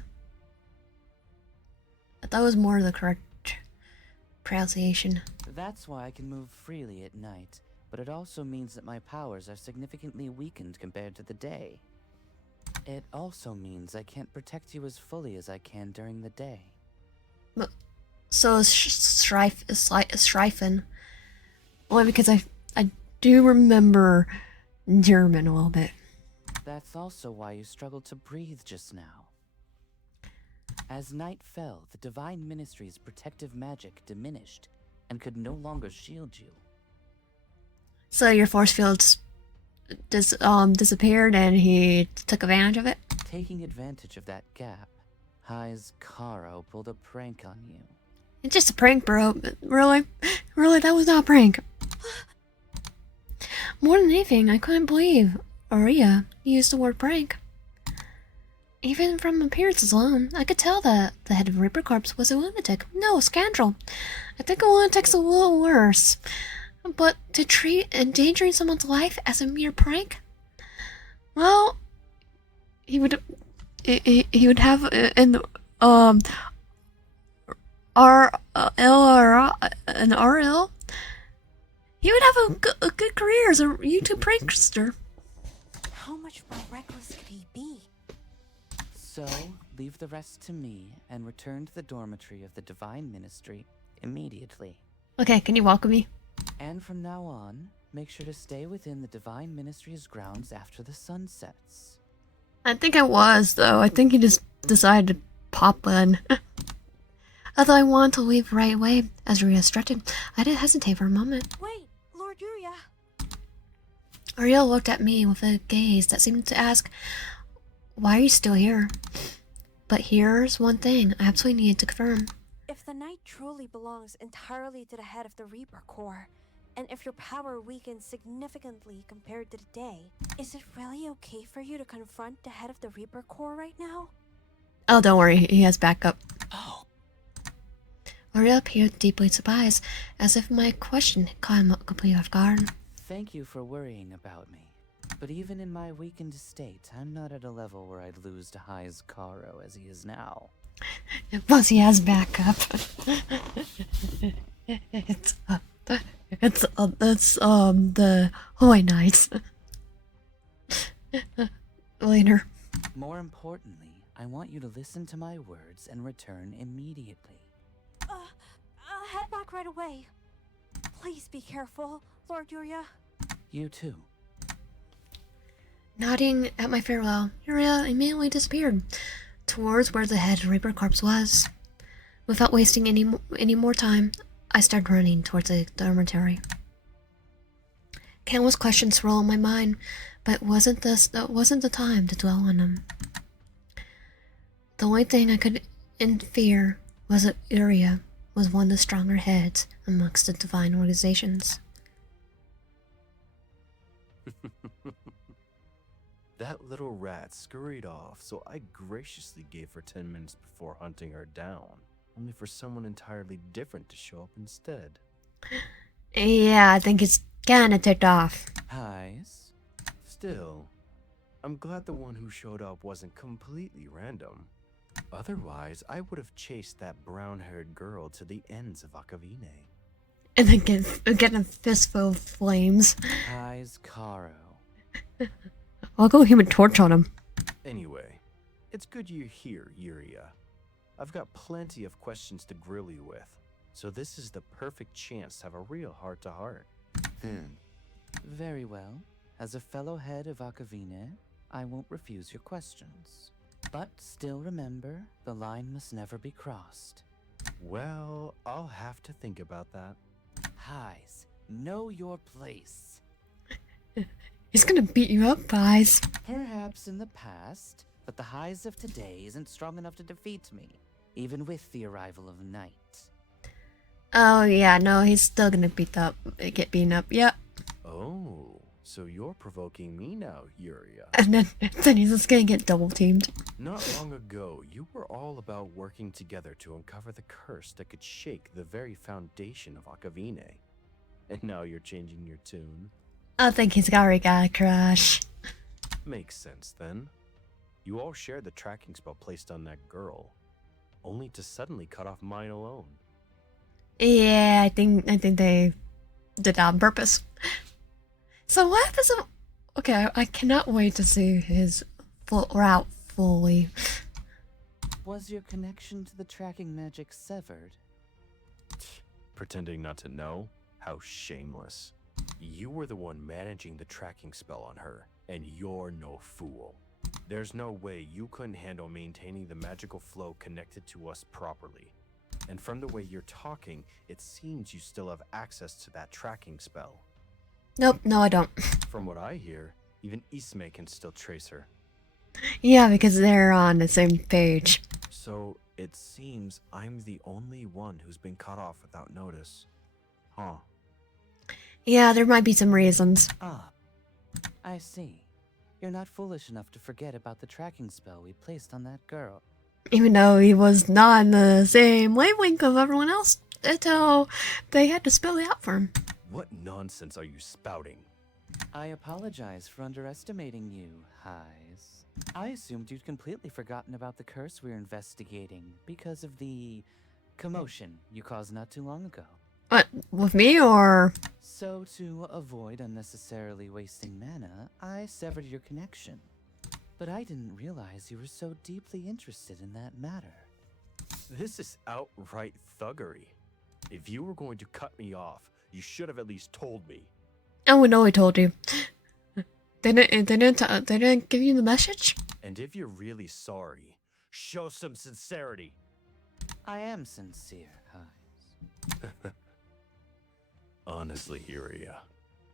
I thought it was more the correct pronunciation. That's why I can move freely at night, but it also means that my powers are significantly weakened compared to the day. It also means I can't protect you as fully as I can during the day. So is Streifen. Only because I do remember German a little bit. That's also why you struggled to breathe just now. As night fell, the Divine Ministry's protective magic diminished and could no longer shield you. So your force fields disappeared and he took advantage of it? Taking advantage of that gap, High's Caro pulled a prank on you. It's just a prank, bro. Really? Really, that was not a prank. More than anything, I couldn't believe Uria used the word prank. Even from appearances alone, I could tell that the head of Reaper Corps was a lunatic. No, a scoundrel. I think a lunatic's a little worse. But to treat endangering someone's life as a mere prank? Well, he would have an an RL. He would have a good career as a YouTube prankster. How much more reckless could he be? So, leave the rest to me and return to the dormitory of the Divine Ministry immediately. Okay, can you welcome me? And from now on, make sure to stay within the Divine Ministry's grounds after the sun sets. I think I was, though. I think he just decided to pop in. Although I wanted to leave right away, as Uria strutted, I didn't hesitate for a moment. Wait, Lord Uria. Uria looked at me with a gaze that seemed to ask, "Why are you still here?" But here's one thing I absolutely needed to confirm. If the night truly belongs entirely to the head of the Reaper Corps, and if your power weakens significantly compared to the day, is it really okay for you to confront the head of the Reaper Corps right now? Oh, don't worry, he has backup. Oh. Uria appeared deeply surprised, as if my question had caught him completely off guard. Thank you for worrying about me. But even in my weakened state, I'm not at a level where I'd lose to High's Caro as he is now. Plus, he has backup. it's the Holy Knights. Later. More importantly, I want you to listen to my words and return immediately. I'll head back right away. Please be careful, Lord Uria. You too. Nodding at my farewell, Uria immediately disappeared towards where the head of Reaper Corps was. Without wasting any more time, I started running towards the dormitory. Countless questions swirled in my mind, but wasn't the time to dwell on them. The only thing I could fear was that Uria was one of the stronger heads amongst the divine organizations. That little rat scurried off, so I graciously gave her 10 minutes before hunting her down, only for someone entirely different to show up instead. Yeah, I think it's kinda ticked off. Highs? Still, I'm glad the one who showed up wasn't completely random. Otherwise, I would have chased that brown-haired girl to the ends of Akavine. And then get a fistful of flames. High's Caro. I'll go Human Torch on him. Anyway, it's good you're here, Uria. I've got plenty of questions to grill you with, so this is the perfect chance to have a real heart-to-heart. Very well. As a fellow head of Akavine, I won't refuse your questions. But still remember, the line must never be crossed. Well, I'll have to think about that. Highs, know your place. He's gonna beat you up, guys. Perhaps in the past, but the Highs of today isn't strong enough to defeat me. even with the arrival of night. Oh yeah, no, he's still gonna get beaten up. Yep. Oh, so you're provoking me now, Uria. And then he's just gonna get double teamed. Not long ago, you were all about working together to uncover the curse that could shake the very foundation of Akavine. And now you're changing your tune. I think he's already got a crush. Makes sense then. You all shared the tracking spell placed on that girl, only to suddenly cut off mine alone. Yeah, I think they did that on purpose. So what happens if... Okay, I cannot wait to see his full route fully. Was your connection to the tracking magic severed? Pretending not to know? How shameless. You were the one managing the tracking spell on her, and you're no fool. There's no way you couldn't handle maintaining the magical flow connected to us properly. And from the way you're talking, it seems you still have access to that tracking spell. Nope, no I don't. From what I hear, even Ismay can still trace her. Yeah, because they're on the same page. So it seems I'm the only one who's been cut off without notice. Huh. Yeah, there might be some reasons. Ah, I see. You're not foolish enough to forget about the tracking spell we placed on that girl. Even though he was not in the same wavelength of everyone else until they had to spell it out for him. What nonsense are you spouting? I apologize for underestimating you, Highs. I assumed you'd completely forgotten about the curse we're investigating because of the commotion you caused not too long ago. What, with me or... So to avoid unnecessarily wasting mana, I severed your connection. But I didn't realize you were so deeply interested in that matter. This is outright thuggery. If you were going to cut me off, you should have at least told me. Oh, no, I told you. They didn't give you the message? And if you're really sorry, show some sincerity. I am sincere, Highs. Honestly, Uria,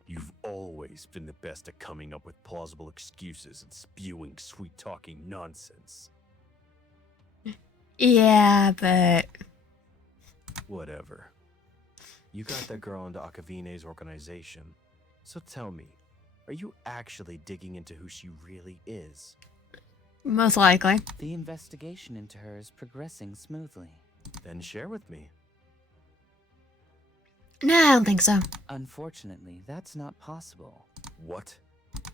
you've always been the best at coming up with plausible excuses and spewing sweet-talking nonsense. Yeah, but... Whatever. You got that girl into Akavine's organization. So tell me, are you actually digging into who she really is? Most likely. The investigation into her is progressing smoothly. Then share with me. Nah, I don't think so. Unfortunately, that's not possible. What?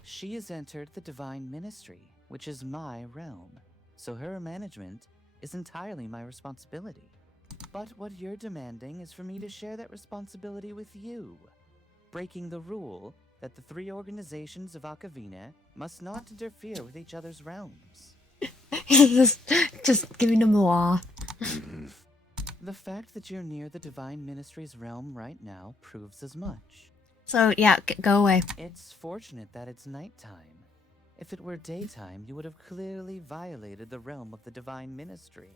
She has entered the Divine Ministry, which is my realm, so her management is entirely my responsibility. But what you're demanding is for me to share that responsibility with you, breaking the rule that the three organizations of Akavine must not interfere with each other's realms. just giving them the law. The fact that you're near the Divine Ministry's realm right now proves as much. So, yeah, go away. It's fortunate that it's nighttime. If it were daytime, you would have clearly violated the realm of the Divine Ministry.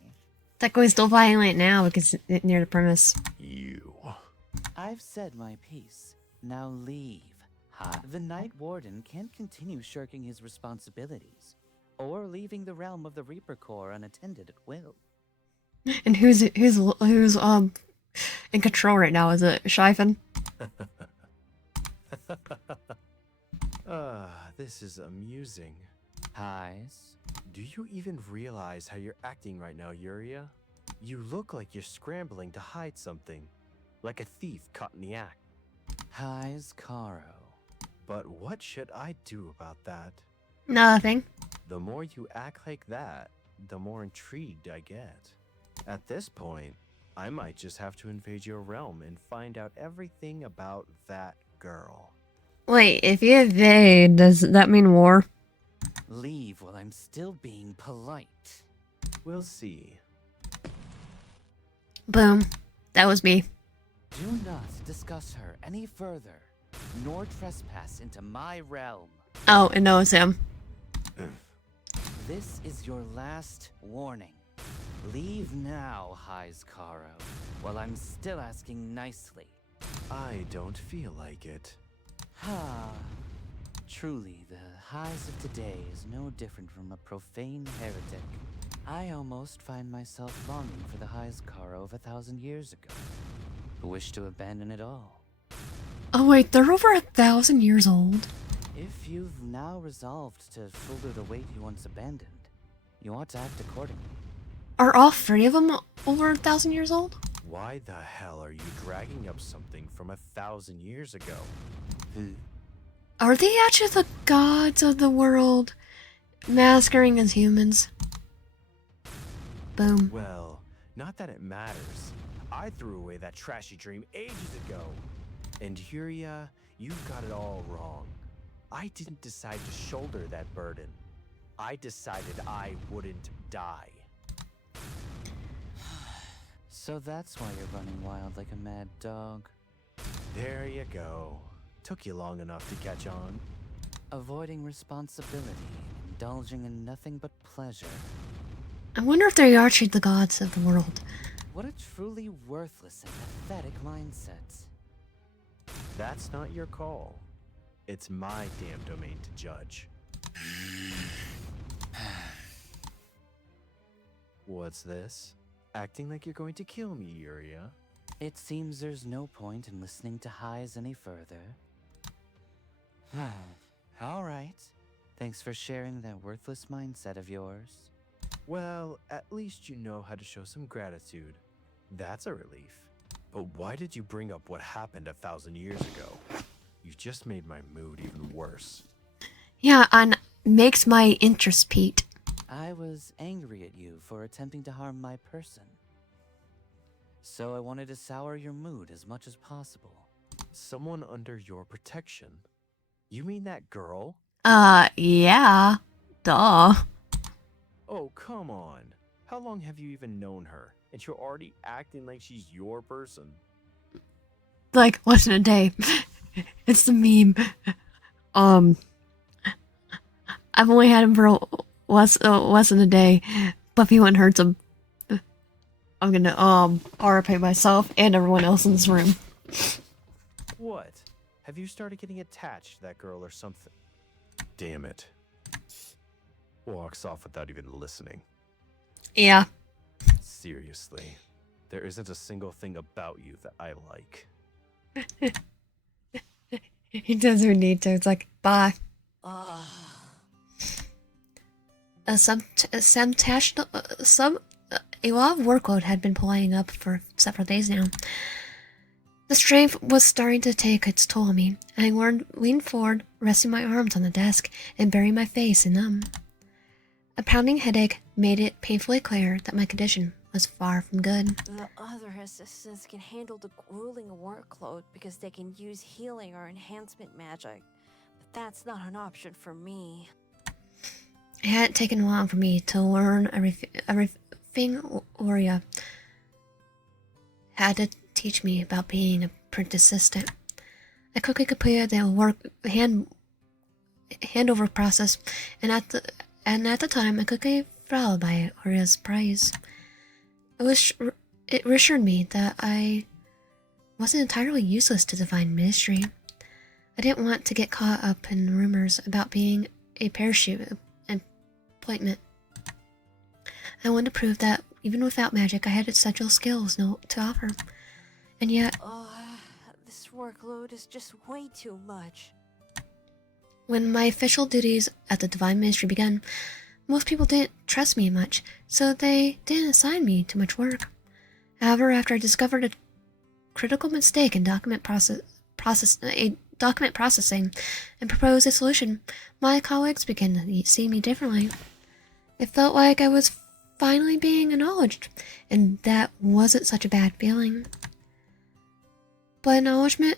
Technically still violent now because it's near the premise. You. I've said my piece. Now leave. The Night Warden can't continue shirking his responsibilities, or leaving the realm of the Reaper Corps unattended at will. And who's in control right now? Is it Shifen? This is amusing. Highs. Do you even realize how you're acting right now, Uria? You look like you're scrambling to hide something, like a thief caught in the act. Highs, Caro. But what should I do about that? Nothing. The more you act like that, the more intrigued I get. At this point, I might just have to invade your realm and find out everything about that girl. Wait, if you evade, does that mean war? Leave while I'm still being polite. We'll see. Boom. That was me. Do not discuss her any further, nor trespass into my realm. Oh, and no, it's him. This is your last warning. Leave now, Highs Caro, while I'm still asking nicely. I don't feel like it. Truly, the Highs of today is no different from a profane heretic. I almost find myself longing for the Karo of 1,000 years ago, who wish to abandon it all. Oh wait, they're over 1,000 years old. If you've now resolved to shoulder the weight you once abandoned, you ought to act accordingly. Are all 3 of them over 1,000 years old? Why the hell are you dragging up something from 1,000 years ago? Are they actually the gods of the world, masquerading as humans? Boom. Well, not that it matters. I threw away that trashy dream ages ago. And Uria, you've got it all wrong. I didn't decide to shoulder that burden. I decided I wouldn't die. So that's why you're running wild like a mad dog. There you go. Took you long enough to catch on. Avoiding responsibility, indulging in nothing but pleasure. I wonder if they are actually the gods of the world. What a truly worthless and pathetic mindset. That's not your call. It's my damn domain to judge. What's this? Acting like you're going to kill me, Uria. It seems there's no point in listening to highs any further. All right. Thanks for sharing that worthless mindset of yours. Well, at least you know how to show some gratitude. That's a relief. But why did you bring up what happened 1,000 years ago? You just made my mood even worse. Yeah, and makes my interest peaked. I was angry at you for attempting to harm my person. So I wanted to sour your mood as much as possible. Someone under your protection? You mean that girl? Yeah. Duh. Oh, come on. How long have you even known her? And you're already acting like she's your person. Like, once in a day. It's the meme. I've only had him for less than a day, but if he went and hurts him, I'm gonna RIP myself and everyone else in this room. What? Have you started getting attached to that girl or something? Damn it. Walks off without even listening. Yeah. Seriously. There isn't a single thing about you that I like. He doesn't need to. It's like, bye. A lot of workload had been piling up for several days now. The strain was starting to take its toll on me, and I leaned forward, resting my arms on the desk and burying my face in them. A pounding headache made it painfully clear that my condition was far from good. The other assistants can handle the grueling workload because they can use healing or enhancement magic, but that's not an option for me. It hadn't taken long for me to learn everything Uria had to teach me about being a print assistant. I quickly completed the handover process, and at the time I quickly fell by Uria's praise. It reassured me that I wasn't entirely useless to divine ministry. I didn't want to get caught up in rumors about being a parachute appointment. I wanted to prove that even without magic, I had essential skills to offer. And yet, this workload is just way too much. When my official duties at the Divine Ministry began, most people didn't trust me much, so they didn't assign me too much work. However, after I discovered a critical mistake in document processing and proposed a solution, my colleagues began to see me differently. It felt like I was finally being acknowledged, and that wasn't such a bad feeling. But acknowledgement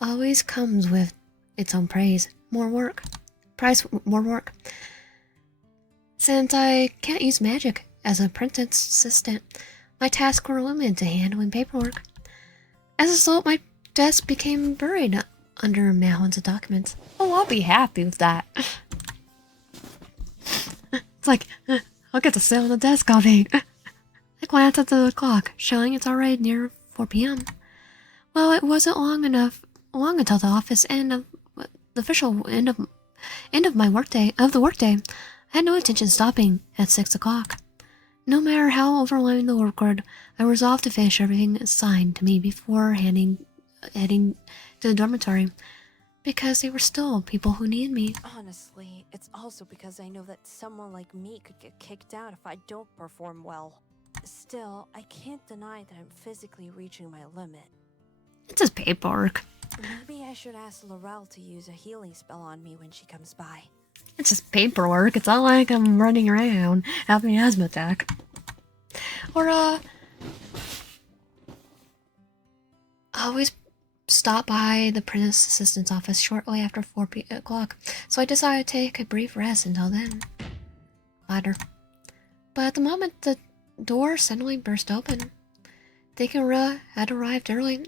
always comes with its own praise. More work. Since I can't use magic as a apprentice assistant, my tasks were limited to handling paperwork. As a result, my desk became buried under mountains of documents. Oh, I'll be happy with that. It's like, I'll get to sit on the desk all day. I glanced at the clock, showing it's already near 4 p.m. Well, it wasn't long until the office end of the official end of the workday. I had no intention of stopping at 6 o'clock. No matter how overwhelming the workload, I resolved to finish everything assigned to me before heading to the dormitory, because they were still people who needed me. Honestly, it's also because I know that someone like me could get kicked out if I don't perform well. Still, I can't deny that I'm physically reaching my limit. It's just paperwork. Maybe I should ask Laurel to use a healing spell on me when she comes by. It's just paperwork. It's not like I'm running around having an asthma attack. Or, I always stop by the apprentice assistant's office shortly after 4 o'clock, so I decided to take a brief rest until then. Later. But at the moment the door suddenly burst open. Thinking Uria had arrived early,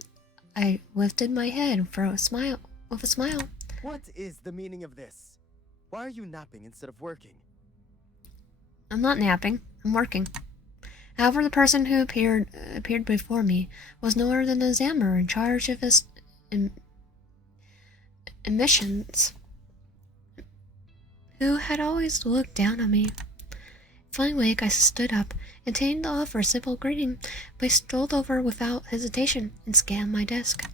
I lifted my head with a smile. What is the meaning of this? Why are you napping instead of working? I'm not napping. I'm working. However, the person who appeared before me was no other than the examiner in charge of his emissions, who had always looked down on me. Feeling weak, I stood up, intending to offer a simple greeting, but he strolled over without hesitation and scanned my desk.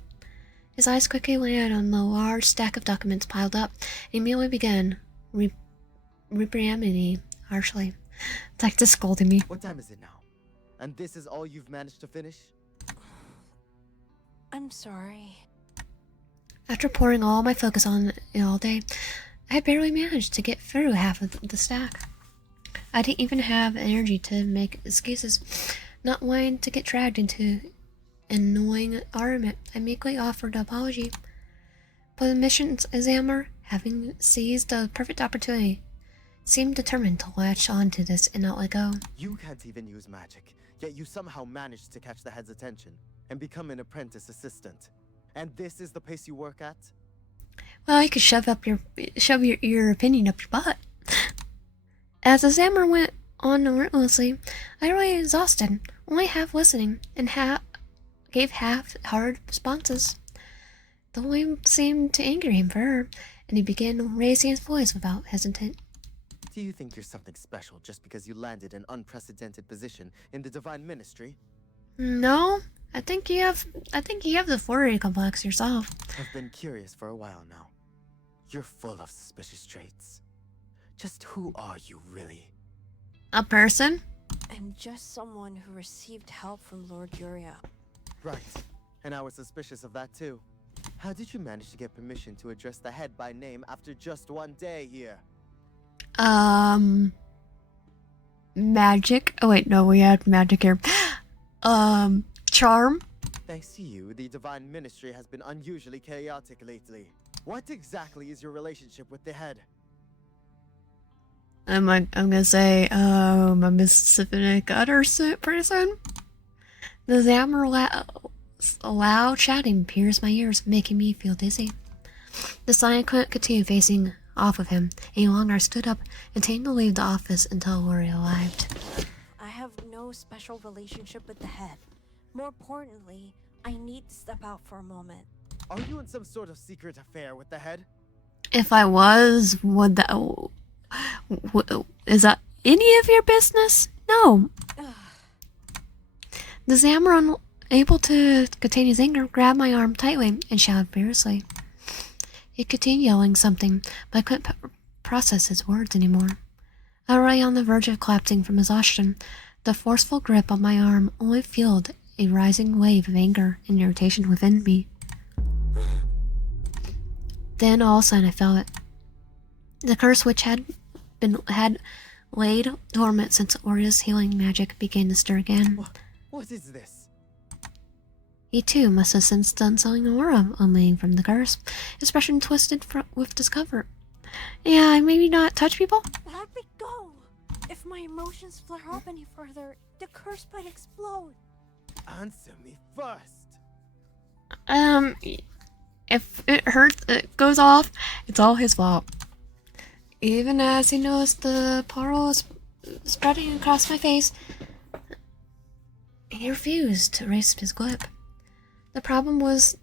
His eyes quickly landed on the large stack of documents piled up, and immediately began reprimanding me harshly. It's like just scolding me. What time is it now? And this is all you've managed to finish? I'm sorry. After pouring all my focus on it all day, I barely managed to get through half of the stack. I didn't even have energy to make excuses, not wanting to get dragged into an annoying argument. I meekly offered an apology, but the missions examiner, having seized the perfect opportunity, seemed determined to latch onto this and not let go. You can't even use magic, yet you somehow managed to catch the head's attention and become an apprentice assistant. And this is the pace you work at? Well, you could shove your opinion up your butt. As the examiner went on relentlessly, I really exhausted, only half listening, and gave half-hearted responses. The whim seemed to anger him for her, and he began raising his voice without hesitation. Do you think you're something special just because you landed an unprecedented position in the Divine Ministry? No, I think you have the Fourier complex yourself. I've been curious for a while now. You're full of suspicious traits. Just who are you, really? A person? I'm just someone who received help from Lord Uria. Right, and I was suspicious of that too. How did you manage to get permission to address the head by name after just one day here? Magic. Oh wait, no, we had magic here. Charm. Thanks to you, the Divine Ministry has been unusually chaotic lately. What exactly is your relationship with the head? I'm gonna say, a Mississippi gutter pretty soon. The examiner loud shouting pierced my ears, making me feel dizzy. The sign couldn't continue facing off of him any longer. I stood up, intending to leave the office until Uria arrived. I have no special relationship with the head. More importantly, I need to step out for a moment. Are you in some sort of secret affair with the head? If I was, would that... is that any of your business? No. The examiner, unable to contain his anger, grabbed my arm tightly and shouted fiercely. He continued yelling something, but I couldn't process his words anymore. Already on the verge of collapsing from exhaustion, the forceful grip on my arm only fueled a rising wave of anger and irritation within me. Then all of a sudden I felt it. The curse which had laid dormant since Uria's healing magic began to stir again. What is this? He too must have since done something aura emanating from the curse, expression twisted with discomfort. Yeah, maybe not touch people? Let me go! If my emotions flare up any further, the curse might explode. Answer me first. If it hurts, it goes off, it's all his fault. Even as he noticed the pearl spreading across my face, he refused to raise his grip. The problem was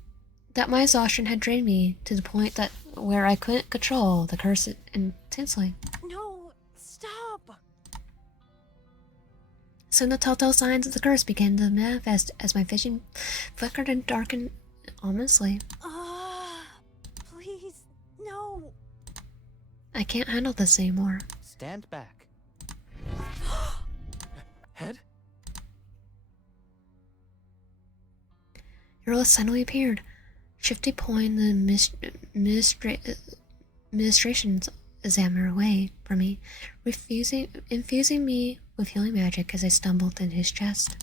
that my exhaustion had drained me to the point where I couldn't control the curse intensely. No, stop! Soon the telltale signs of the curse began to manifest as my vision flickered and darkened ominously. Please, no. I can't handle this anymore. Stand back. Head? Uria suddenly appeared, shifty pulling the administration's examiner away from me, infusing me with healing magic as I stumbled in his chest.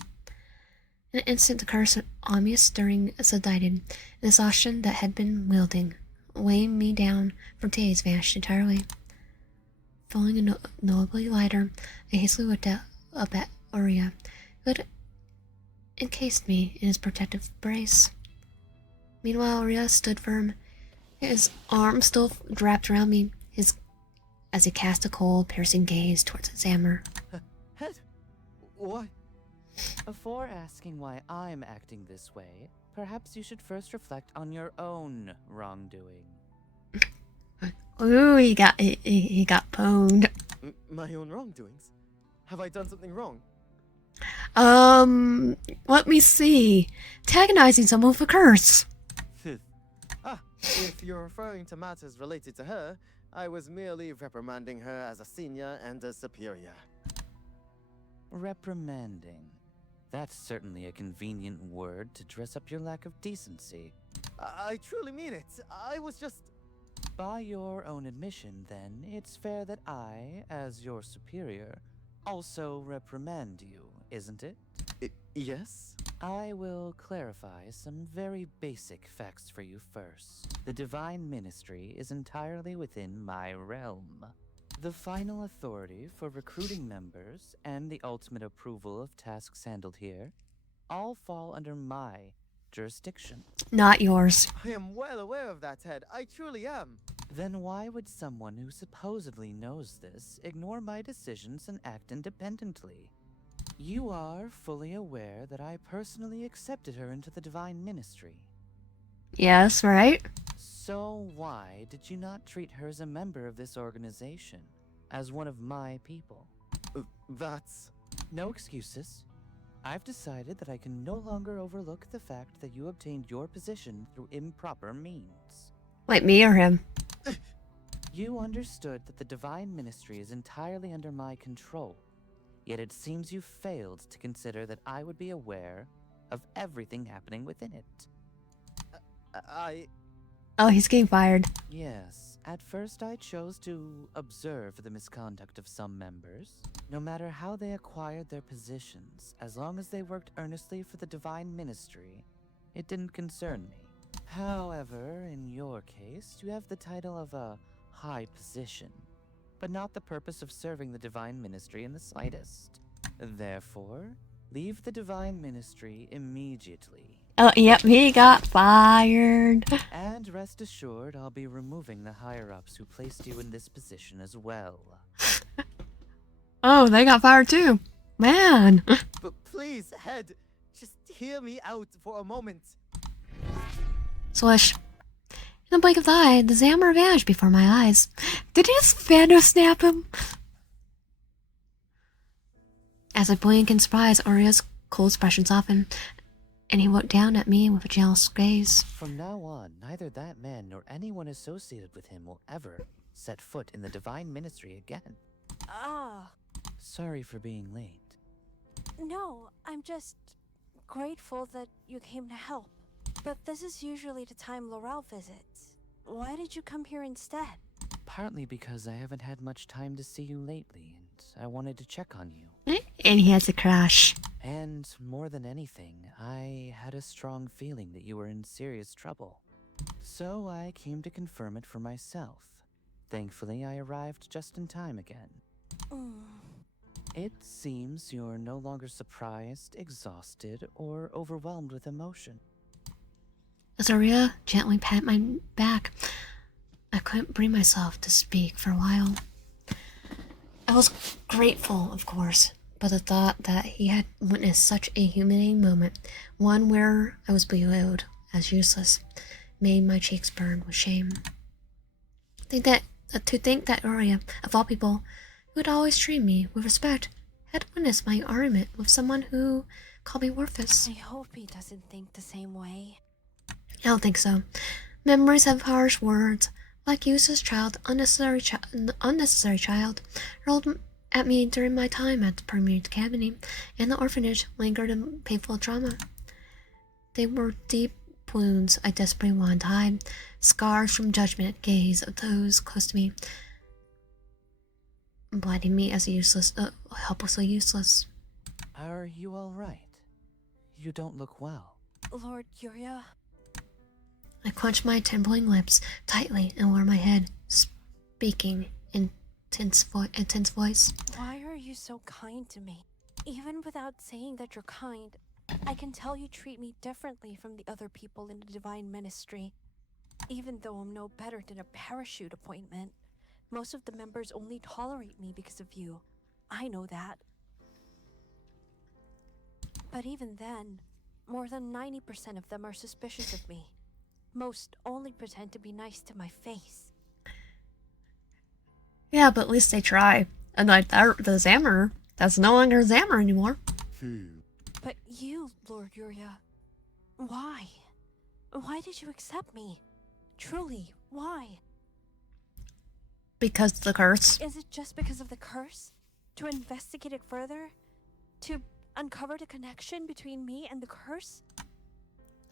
In an instant, the curse on me stirring subsided, and the exhaustion that had been wielding, weighing me down for days, vanished entirely. Feeling notably lighter, I hastily looked up at Uria, who had encased me in his protective embrace. Meanwhile, Uria stood firm, his arm still wrapped around me, as he cast a cold, piercing gaze towards his hammer. Head? Why? Before asking why I'm acting this way, perhaps you should first reflect on your own wrongdoing. Ooh, he got pwned. My own wrongdoings? Have I done something wrong? Let me see. Antagonizing someone with a curse. If you're referring to matters related to her, I was merely reprimanding her as a senior and a superior. Reprimanding. That's certainly a convenient word to dress up your lack of decency. I truly mean it. I was just... By your own admission, then, it's fair that I, as your superior, also reprimand you, isn't it? Yes? I will clarify some very basic facts for you first. The Divine Ministry is entirely within my realm. The final authority for recruiting members and the ultimate approval of tasks handled here all fall under my jurisdiction. Not yours. I am well aware of that, Head. I truly am. Then why would someone who supposedly knows this ignore my decisions and act independently? You are fully aware that I personally accepted her into the Divine Ministry. Yes, right? So why did you not treat her as a member of this organization, as one of my people? That's... No excuses. I've decided that I can no longer overlook the fact that you obtained your position through improper means. Wait, me or him? You understood that the Divine Ministry is entirely under my control, yet it seems you failed to consider that I would be aware of everything happening within it. Oh, he's getting fired. Yes, at first I chose to observe the misconduct of some members. No matter how they acquired their positions, as long as they worked earnestly for the Divine Ministry, it didn't concern me. However, in your case, you have the title of a high position, but not the purpose of serving the Divine Ministry in the slightest. Therefore, leave the Divine Ministry immediately. Oh, yep, he got fired. And rest assured, I'll be removing the higher-ups who placed you in this position as well. Oh, they got fired too. Man. But please, Head, just hear me out for a moment. Swish. In the blink of the eye, the Zammer vanished before my eyes. Did he just Fando snap him? As I blink in surprise, Uria's cold expression softened, and he looked down at me with a jealous gaze. From now on, neither that man nor anyone associated with him will ever set foot in the Divine Ministry again. Sorry for being late. No, I'm just grateful that you came to help. But this is usually the time Laurel visits. Why did you come here instead? Partly because I haven't had much time to see you lately, and I wanted to check on you. And he has a crash. And more than anything, I had a strong feeling that you were in serious trouble. So I came to confirm it for myself. Thankfully, I arrived just in time again. It seems you're no longer surprised, exhausted, or overwhelmed with emotion. As Uria gently pat my back, I couldn't bring myself to speak for a while. I was grateful, of course, but the thought that he had witnessed such a humiliating moment, one where I was bewailed as useless, made my cheeks burn with shame. To think that Uria, of all people, who had always treated me with respect, had witnessed my argument with someone who called me worthless. I hope he doesn't think the same way. I don't think so. Memories have harsh words, like useless child, unnecessary child, hurled at me during my time at the Premier Academy and the orphanage, lingered in painful trauma. They were deep wounds I desperately wanted to hide, scars from judgment gaze of those close to me, blinding me as helplessly useless. Are you all right? You don't look well. Lord Uria? I clenched my trembling lips tightly and lowered my head, speaking in intense voice. Why are you so kind to me? Even without saying that you're kind, I can tell you treat me differently from the other people in the Divine Ministry. Even though I'm no better than a parachute appointment, most of the members only tolerate me because of you. I know that. But even then, more than 90% of them are suspicious of me. Most only pretend to be nice to my face. Yeah, but at least they try. And like the Xammer, that's no longer Xammer anymore. But you, Lord Uria, why? Why did you accept me? Truly, why? Because of the curse. Is it just because of the curse? To investigate it further? To uncover the connection between me and the curse?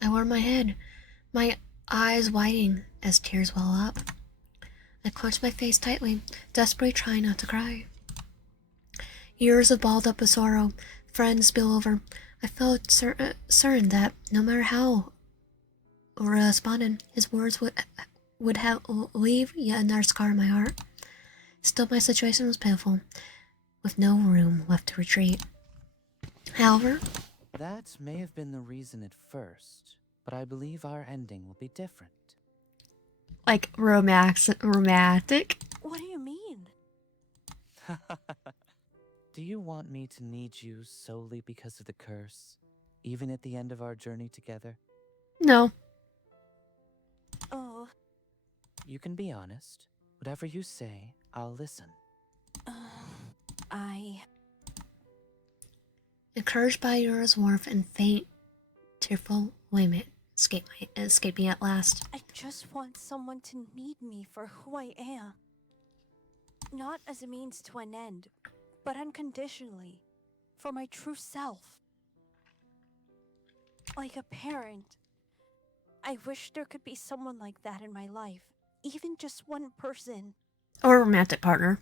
I lowered my head, my eyes widening as tears well up. I clenched my face tightly, desperately trying not to cry. Years of balled up with sorrow, friends spill over. I felt certain that no matter how Uria responded, his words would have leave yet another scar in my heart. Still, my situation was pitiful, with no room left to retreat. However, that may have been the reason at first, but I believe our ending will be different. Like romantic? What do you mean? Do you want me to need you solely because of the curse, even at the end of our journey together? No. Oh. You can be honest. Whatever you say, I'll listen. Encouraged by Uria's warmth and faint, tearful lament escaped me at last. I just want someone to need me for who I am. Not as a means to an end, but unconditionally, for my true self. Like a parent. I wish there could be someone like that in my life, even just one person. Or a romantic partner.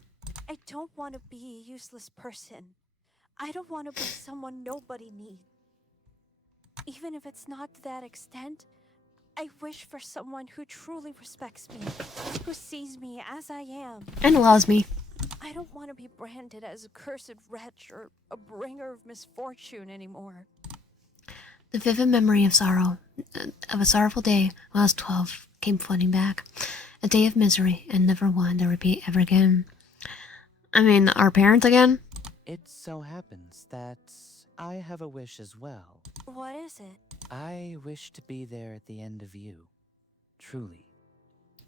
I don't want to be a useless person. I don't want to be someone nobody needs. Even if it's not to that extent, I wish for someone who truly respects me, who sees me as I am. And loves me. I don't want to be branded as a cursed wretch or a bringer of misfortune anymore. The vivid memory of a sorrowful day when I was 12, came flooding back. A day of misery and never one to repeat ever again. I mean, our parents again? It so happens that I have a wish as well. What is it? I wish to be there at the end of you. Truly.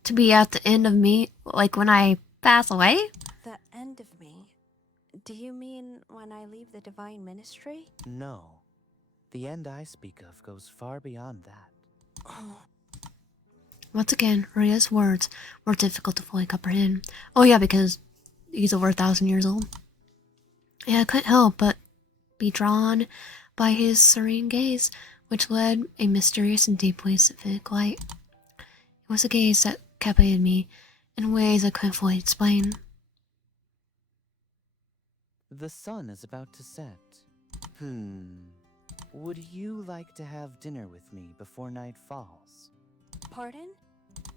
To be at the end of me, like when I pass away? The end of me? Do you mean when I leave the Divine Ministry? No. The end I speak of goes far beyond that. Once again, Uria's words were difficult to fully comprehend. Oh yeah, because he's over 1,000 years old. Yeah, I couldn't help but be drawn by his serene gaze, which led a mysterious and deeply specific light. It was a gaze that captivated me in ways I couldn't fully explain. The sun is about to set. Would you like to have dinner with me before night falls? Pardon?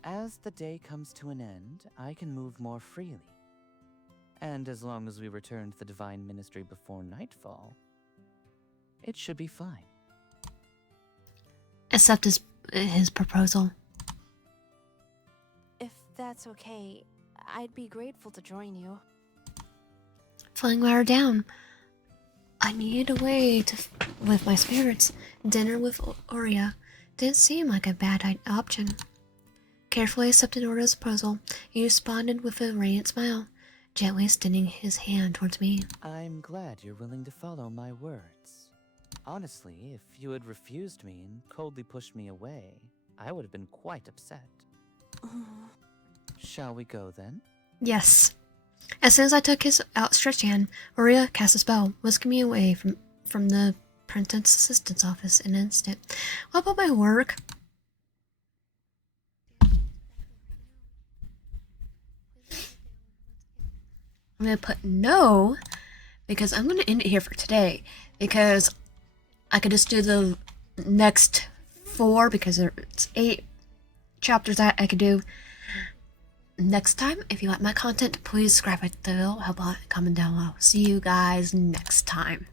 As the day comes to an end, I can move more freely. And as long as we return to the Divine Ministry before nightfall, it should be fine. Accept his proposal. If that's okay, I'd be grateful to join you. Feeling wear down, I needed a way to lift my spirits. Dinner with Uria didn't seem like a bad option. Carefully accepted Uria's proposal, he responded with a radiant smile. gently extending his hand towards me. I'm glad you're willing to follow my words. Honestly, if you had refused me and coldly pushed me away, I would have been quite upset. Shall we go then? Yes. As soon as I took his outstretched hand, Uria cast a spell, whisking me away from the apprentice assistant's office in an instant. What about my work? I'm going to put no, because I'm going to end it here for today, because I could just do the next 4, because it's 8 chapters that I could do next time. If you like my content, please subscribe, hit the bell, help out, comment down below. See you guys next time.